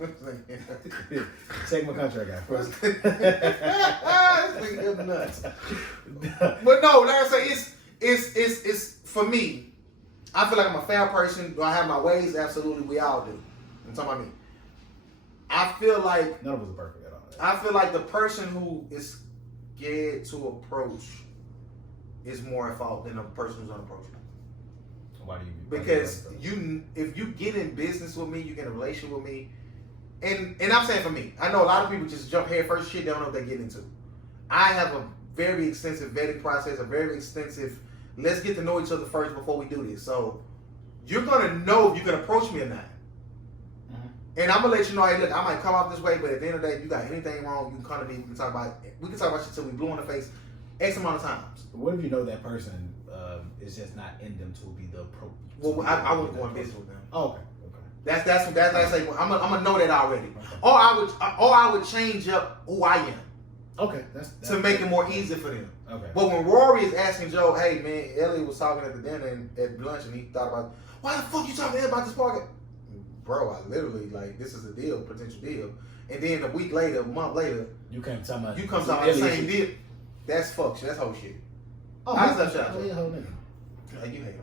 Check my contract out first. This nigga nuts. But no, like I say, it's for me. I feel like I'm a fair person. Do I have my ways? Absolutely, we all do. I'm talking about me. I feel like none of us are perfect at all. I feel like the person who is scared to approach is more at fault than the person who's unapproachable. Why do you? Because if you get in business with me, you get in a relationship with me, and I'm saying for me, I know a lot of people just jump head first shit. They don't know what they're getting into. I have a very extensive vetting process, a very extensive. Let's get to know each other first before we do this. So you're gonna know if you can approach me or not. And I'm gonna let you know, hey, look, I might come off this way, but at the end of the day, if you got anything wrong, you can come to me. We can talk about shit till we blue in the face, X amount of times. But what if you know that person is just not in them to be the approach? Well, I wouldn't go in business with them. Oh, okay. That's I say. I'm gonna know that already. Okay. Or I would change up who I am. Okay, that's to make it more easy for them. Okay. But when Rory is asking Joe, hey man, Elliot was talking at the dinner and at lunch, and he thought about, why the fuck you talking about this podcast? Bro, I literally this is a deal, potential deal. And then a week later, a month later, you come talking about the same deal. That's fuck shit. That's whole shit. Oh, how's that shit? Oh, yeah, whole nigga. You hate him.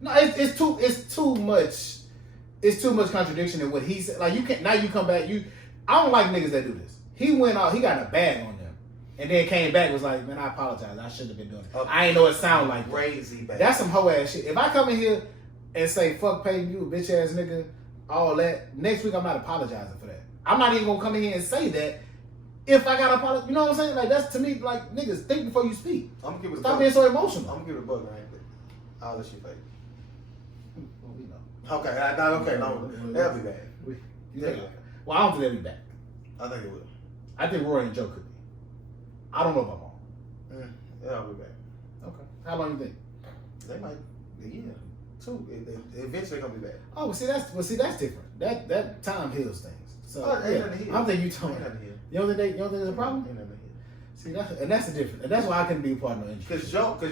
No, it's too much. It's too much contradiction in what he said. Like you can't. Now you come back. I don't like niggas that do this. He went out. He got a bag on them, and then came back and was like, "Man, I apologize. I shouldn't have been doing it. I ain't know it sound like crazy bad. That's some hoe ass shit. If I come in here and say fuck Peyton, you a bitch ass nigga, all that, next week I'm not apologizing for that. I'm not even gonna come in here and say that. If I gotta apologize, you know what I'm saying? Like that's to me like niggas think before you speak. I'm gonna give it. Stop being so emotional. I'm gonna give it a bug, right? I'll let you pay. Well, we know. Okay, that'll be bad. Well, I don't think they'll be back. I think it will. I think Roy and Joe could be. I don't know about Mom. That'll be back. Okay. How long you think? They might. Yeah. Two. Eventually gonna be back. Oh, well, see that's different. That time heals things. So yeah, I'm thinking you told me. You don't think there's a problem? See that's the difference. And that's why I couldn't be a part of no industry. Cause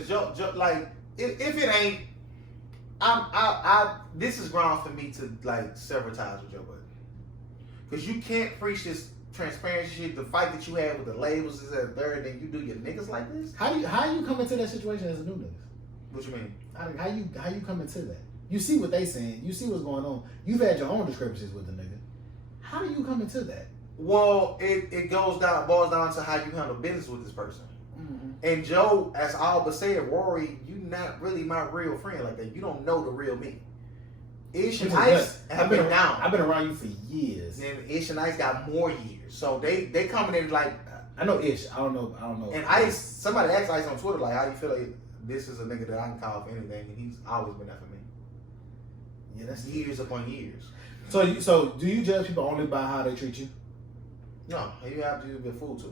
Joe, like if it ain't, this is grounds for me to like sever ties with Joe Budden. Cause you can't preach this transparency shit, the fight that you had with the labels is at third, then you do your niggas like this. How you come into that situation as a new nigga? What you mean? How you come into that? You see what they saying. You see what's going on. You've had your own discrepancies with the nigga. How do you come into that? Well, it boils down to how you handle business with this person. Mm-hmm. And Joe, as I always said, Rory, you not really my real friend like that. You don't know the real me. Ish and Ice have been down. I've been around you for years. And Ish and Ice got more years. So they coming in like I know Ish. I don't know. And Ice, somebody asked Ice on Twitter like, how you feel like this is a nigga that I can call for anything, and he's always been that for me. Yeah, that's years upon years. So do you judge people only by how they treat you? No, you have to be a fool to.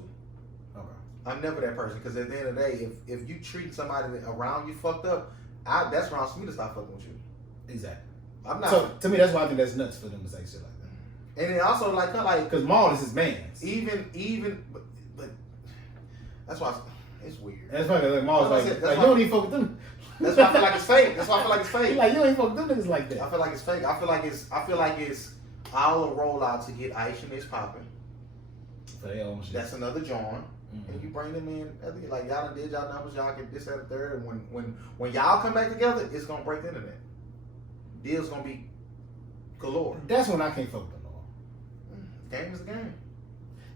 Okay. I'm never that person because at the end of the day, if you treat somebody around you fucked up, that's grounds for me to stop fucking with you. Exactly. I'm not. So to me, that's why I think that's nuts for them to say shit like that. And it also like because Maul is his man's. But that's why it's weird. That's why like Maul's like you don't even fuck with them. That's why I feel like it's fake. That's why I feel like it's fake. Like you ain't fuck with them niggas like that. I feel like it's fake. I feel like it's all a rollout to get Aisha and Mitch popping. For their own shit. That's another John. Mm-hmm. And you bring them in, like y'all done did y'all numbers, y'all get this, that, and third. And when y'all come back together, it's gonna break the internet. Deals gonna be galore. That's when I can't fuck with them no more. Game is a game.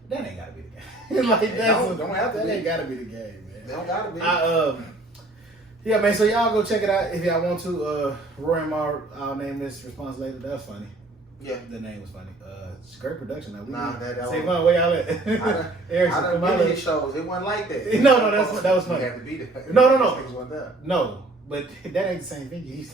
That ain't gotta be the game. Like don't have to that be. Ain't gotta be the game, man. They don't gotta be. Yeah, man. So y'all go check it out if y'all want to. Roy and Mar, I'll name this response later. That was funny. Yeah, the name was funny. It's great production. Now, that say fun. Where y'all at? I done been to these shows. It wasn't like that. No, that was funny. You have to be there. No, but that ain't the same thing. He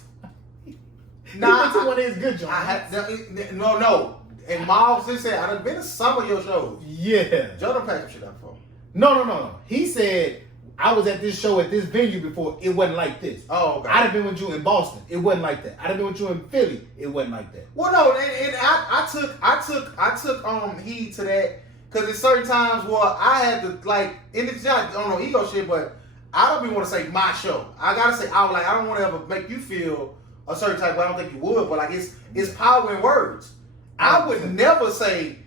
nah, went to one of his good joints. No. And Miles just said, I done been to some of your shows. Yeah. Joe done packed some shit up for. No. He said, I was at this show at this venue before. It wasn't like this. Oh, okay. I'd have been with you in Boston. It wasn't like that. I'd have been with you in Philly. It wasn't like that. Well, no, and I took heed to that because at certain times, well, I had to like, and it's not no ego shit, but I don't even want to say my show. I gotta say I don't want to ever make you feel a certain type. But I don't think you would, but like it's power in words. I would never say,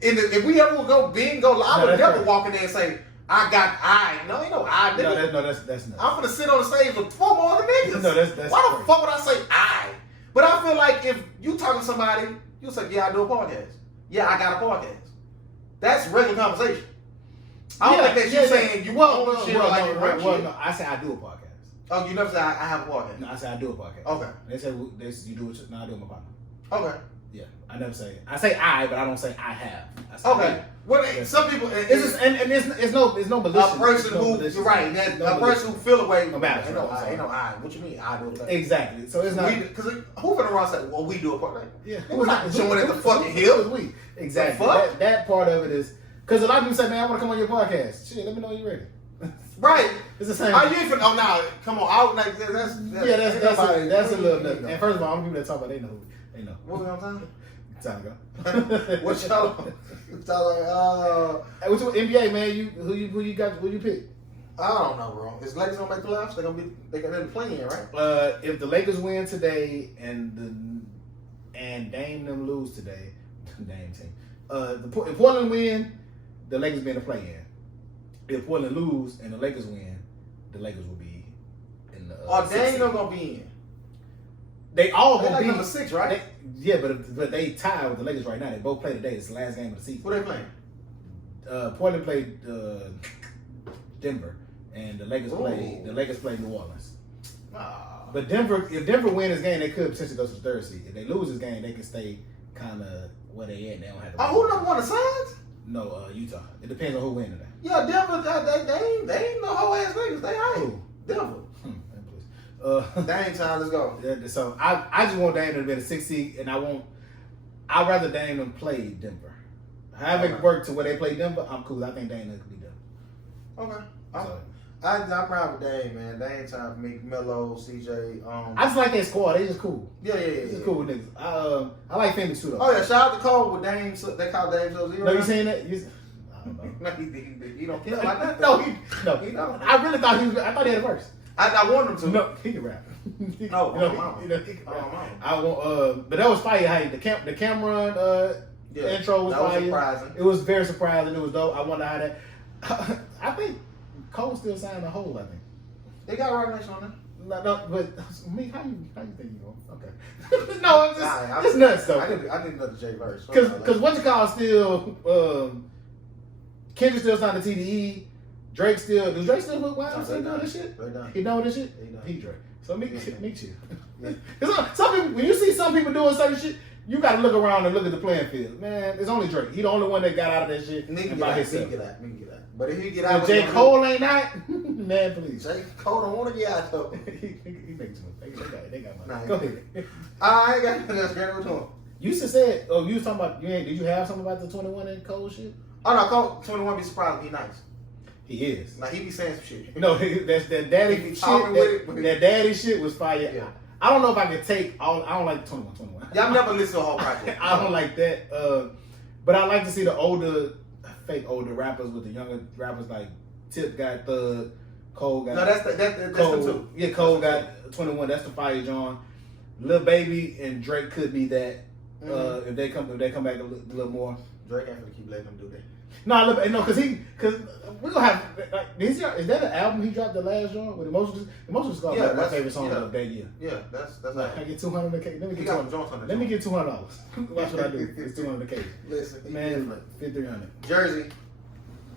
if we ever would go bingo, I would never walk in there and say. No, you know I. That's not. I'm gonna sit on the stage with 4 more other niggas. No, that's. Why the fuck would I say I? But I feel like if you talking to somebody, you'll say, yeah, I do a podcast. Yeah, I got a podcast. That's regular conversation. I don't think that you're saying you own shit like you run shit. No, I say I do a podcast. Oh, you never said I have a podcast. No, I say I do a podcast. Okay. They say you do it. No, I do it with my partner. Okay. Yeah, I never say. I say I, but I don't say I have. I say okay. Well, some people. It's no malicious. A person who you're right. A person who feel away. No matter. Ain't no I. What you mean? I do it. Exactly. So it's not because who finna run say, well, we do a podcast. Yeah. We're not showing at the fucking hill. We exactly. That part of it is because a lot of people say, man, I want to come on your podcast. Shit, let me know you're ready. Right. It's the same. Are you even? Oh, now, come on. I like that's a little nothing. And first of all, all the people that talk about they know. What was I talking? Time ago. What y'all? What's your NBA, man? Who you got? Who you pick? I don't know, bro. Is Lakers gonna make the playoffs? They're gonna be playing, right? If the Lakers win today and Dame them lose today, Dame team. If Portland win, the Lakers be in the play-in. If Portland lose and the Lakers win, the Lakers will be in the. Dame not gonna be in. They all gonna like be number 6, right? But they tied with the Lakers right now. They both play today. It's the last game of the season. Who they playing? Portland played Denver, and the Lakers played New Orleans. But if Denver win this game, they could potentially go to the third seed. If they lose this game, they can stay kind of where they at. They don't have to. Who number 1 the Suns? No, Utah. It depends on who wins today. Yeah, Denver. They ain't no whole ass niggas. They ain't. Denver. Dame time, let's go. So I just want Dame to be the 6th seed, and I'd rather Dame than play Denver. However it worked to where they play Denver, I'm cool. I think Dame could be Denver. Okay. I'm proud with Dame, man. Dame time for me. Melo, CJ. I just like that squad. They just cool. Yeah. They just cool with niggas. I like Phoenix too though. Oh yeah, shout out to Cole with Dame. They call Dame Sub-Zero. No, you seen that? I don't know. he don't care like that. No, he don't. I really thought I thought he had a verse. I want him to. No, he can rap. I want. But that was fire. How the Cameron intro was fire. Surprising. It was very surprising. It was dope. I wonder how that. I think Cole still signed the whole. I think they got Rock Nation on there. No, but me, how you think you going? Okay. No, it's nuts though. I didn't know the J verse. Because what you call still. Kendrick still signed the TDE. Does Drake still look wild? Still doing this shit? He done with this shit? He Drake. So me too. Because some people, when you see some people doing certain shit, you got to look around and look at the playing field. Man, it's only Drake. He the only one that got out of that shit by himself. Get out. But if he get out, J. Cole ain't out, man, please. J. Cole don't want to get out though. he makes money. They got money. Nah, go ahead. I ain't got nothing else. What to him? You just said, you was talking about, did you have something about the 21 and Cole shit? Oh no, Cole 21 be surprised. He nice. He is. Like he be saying some shit. No, that's that daddy shit. That daddy shit was fire. Yeah. I don't know if I could take all. I don't like 21. Yeah, I've never listened to a whole project. I don't like that. But I like to see the fake older rappers with the younger rappers like Tip got Thug, Cole got. No, that's Cole, the two. Yeah, Cole got 21. That's the fire John. Lil Baby and Drake could be that. If they come back a little more. Drake ain't gonna keep letting them do that. No, because we're gonna have is that an album he dropped the last joint with Emotional? Emotional is like my favorite song of that year. Yeah, that's I get $200 a cake. Let me get $200. Watch what I do. It's $200 a cake. Listen, man, $5,300. Jersey.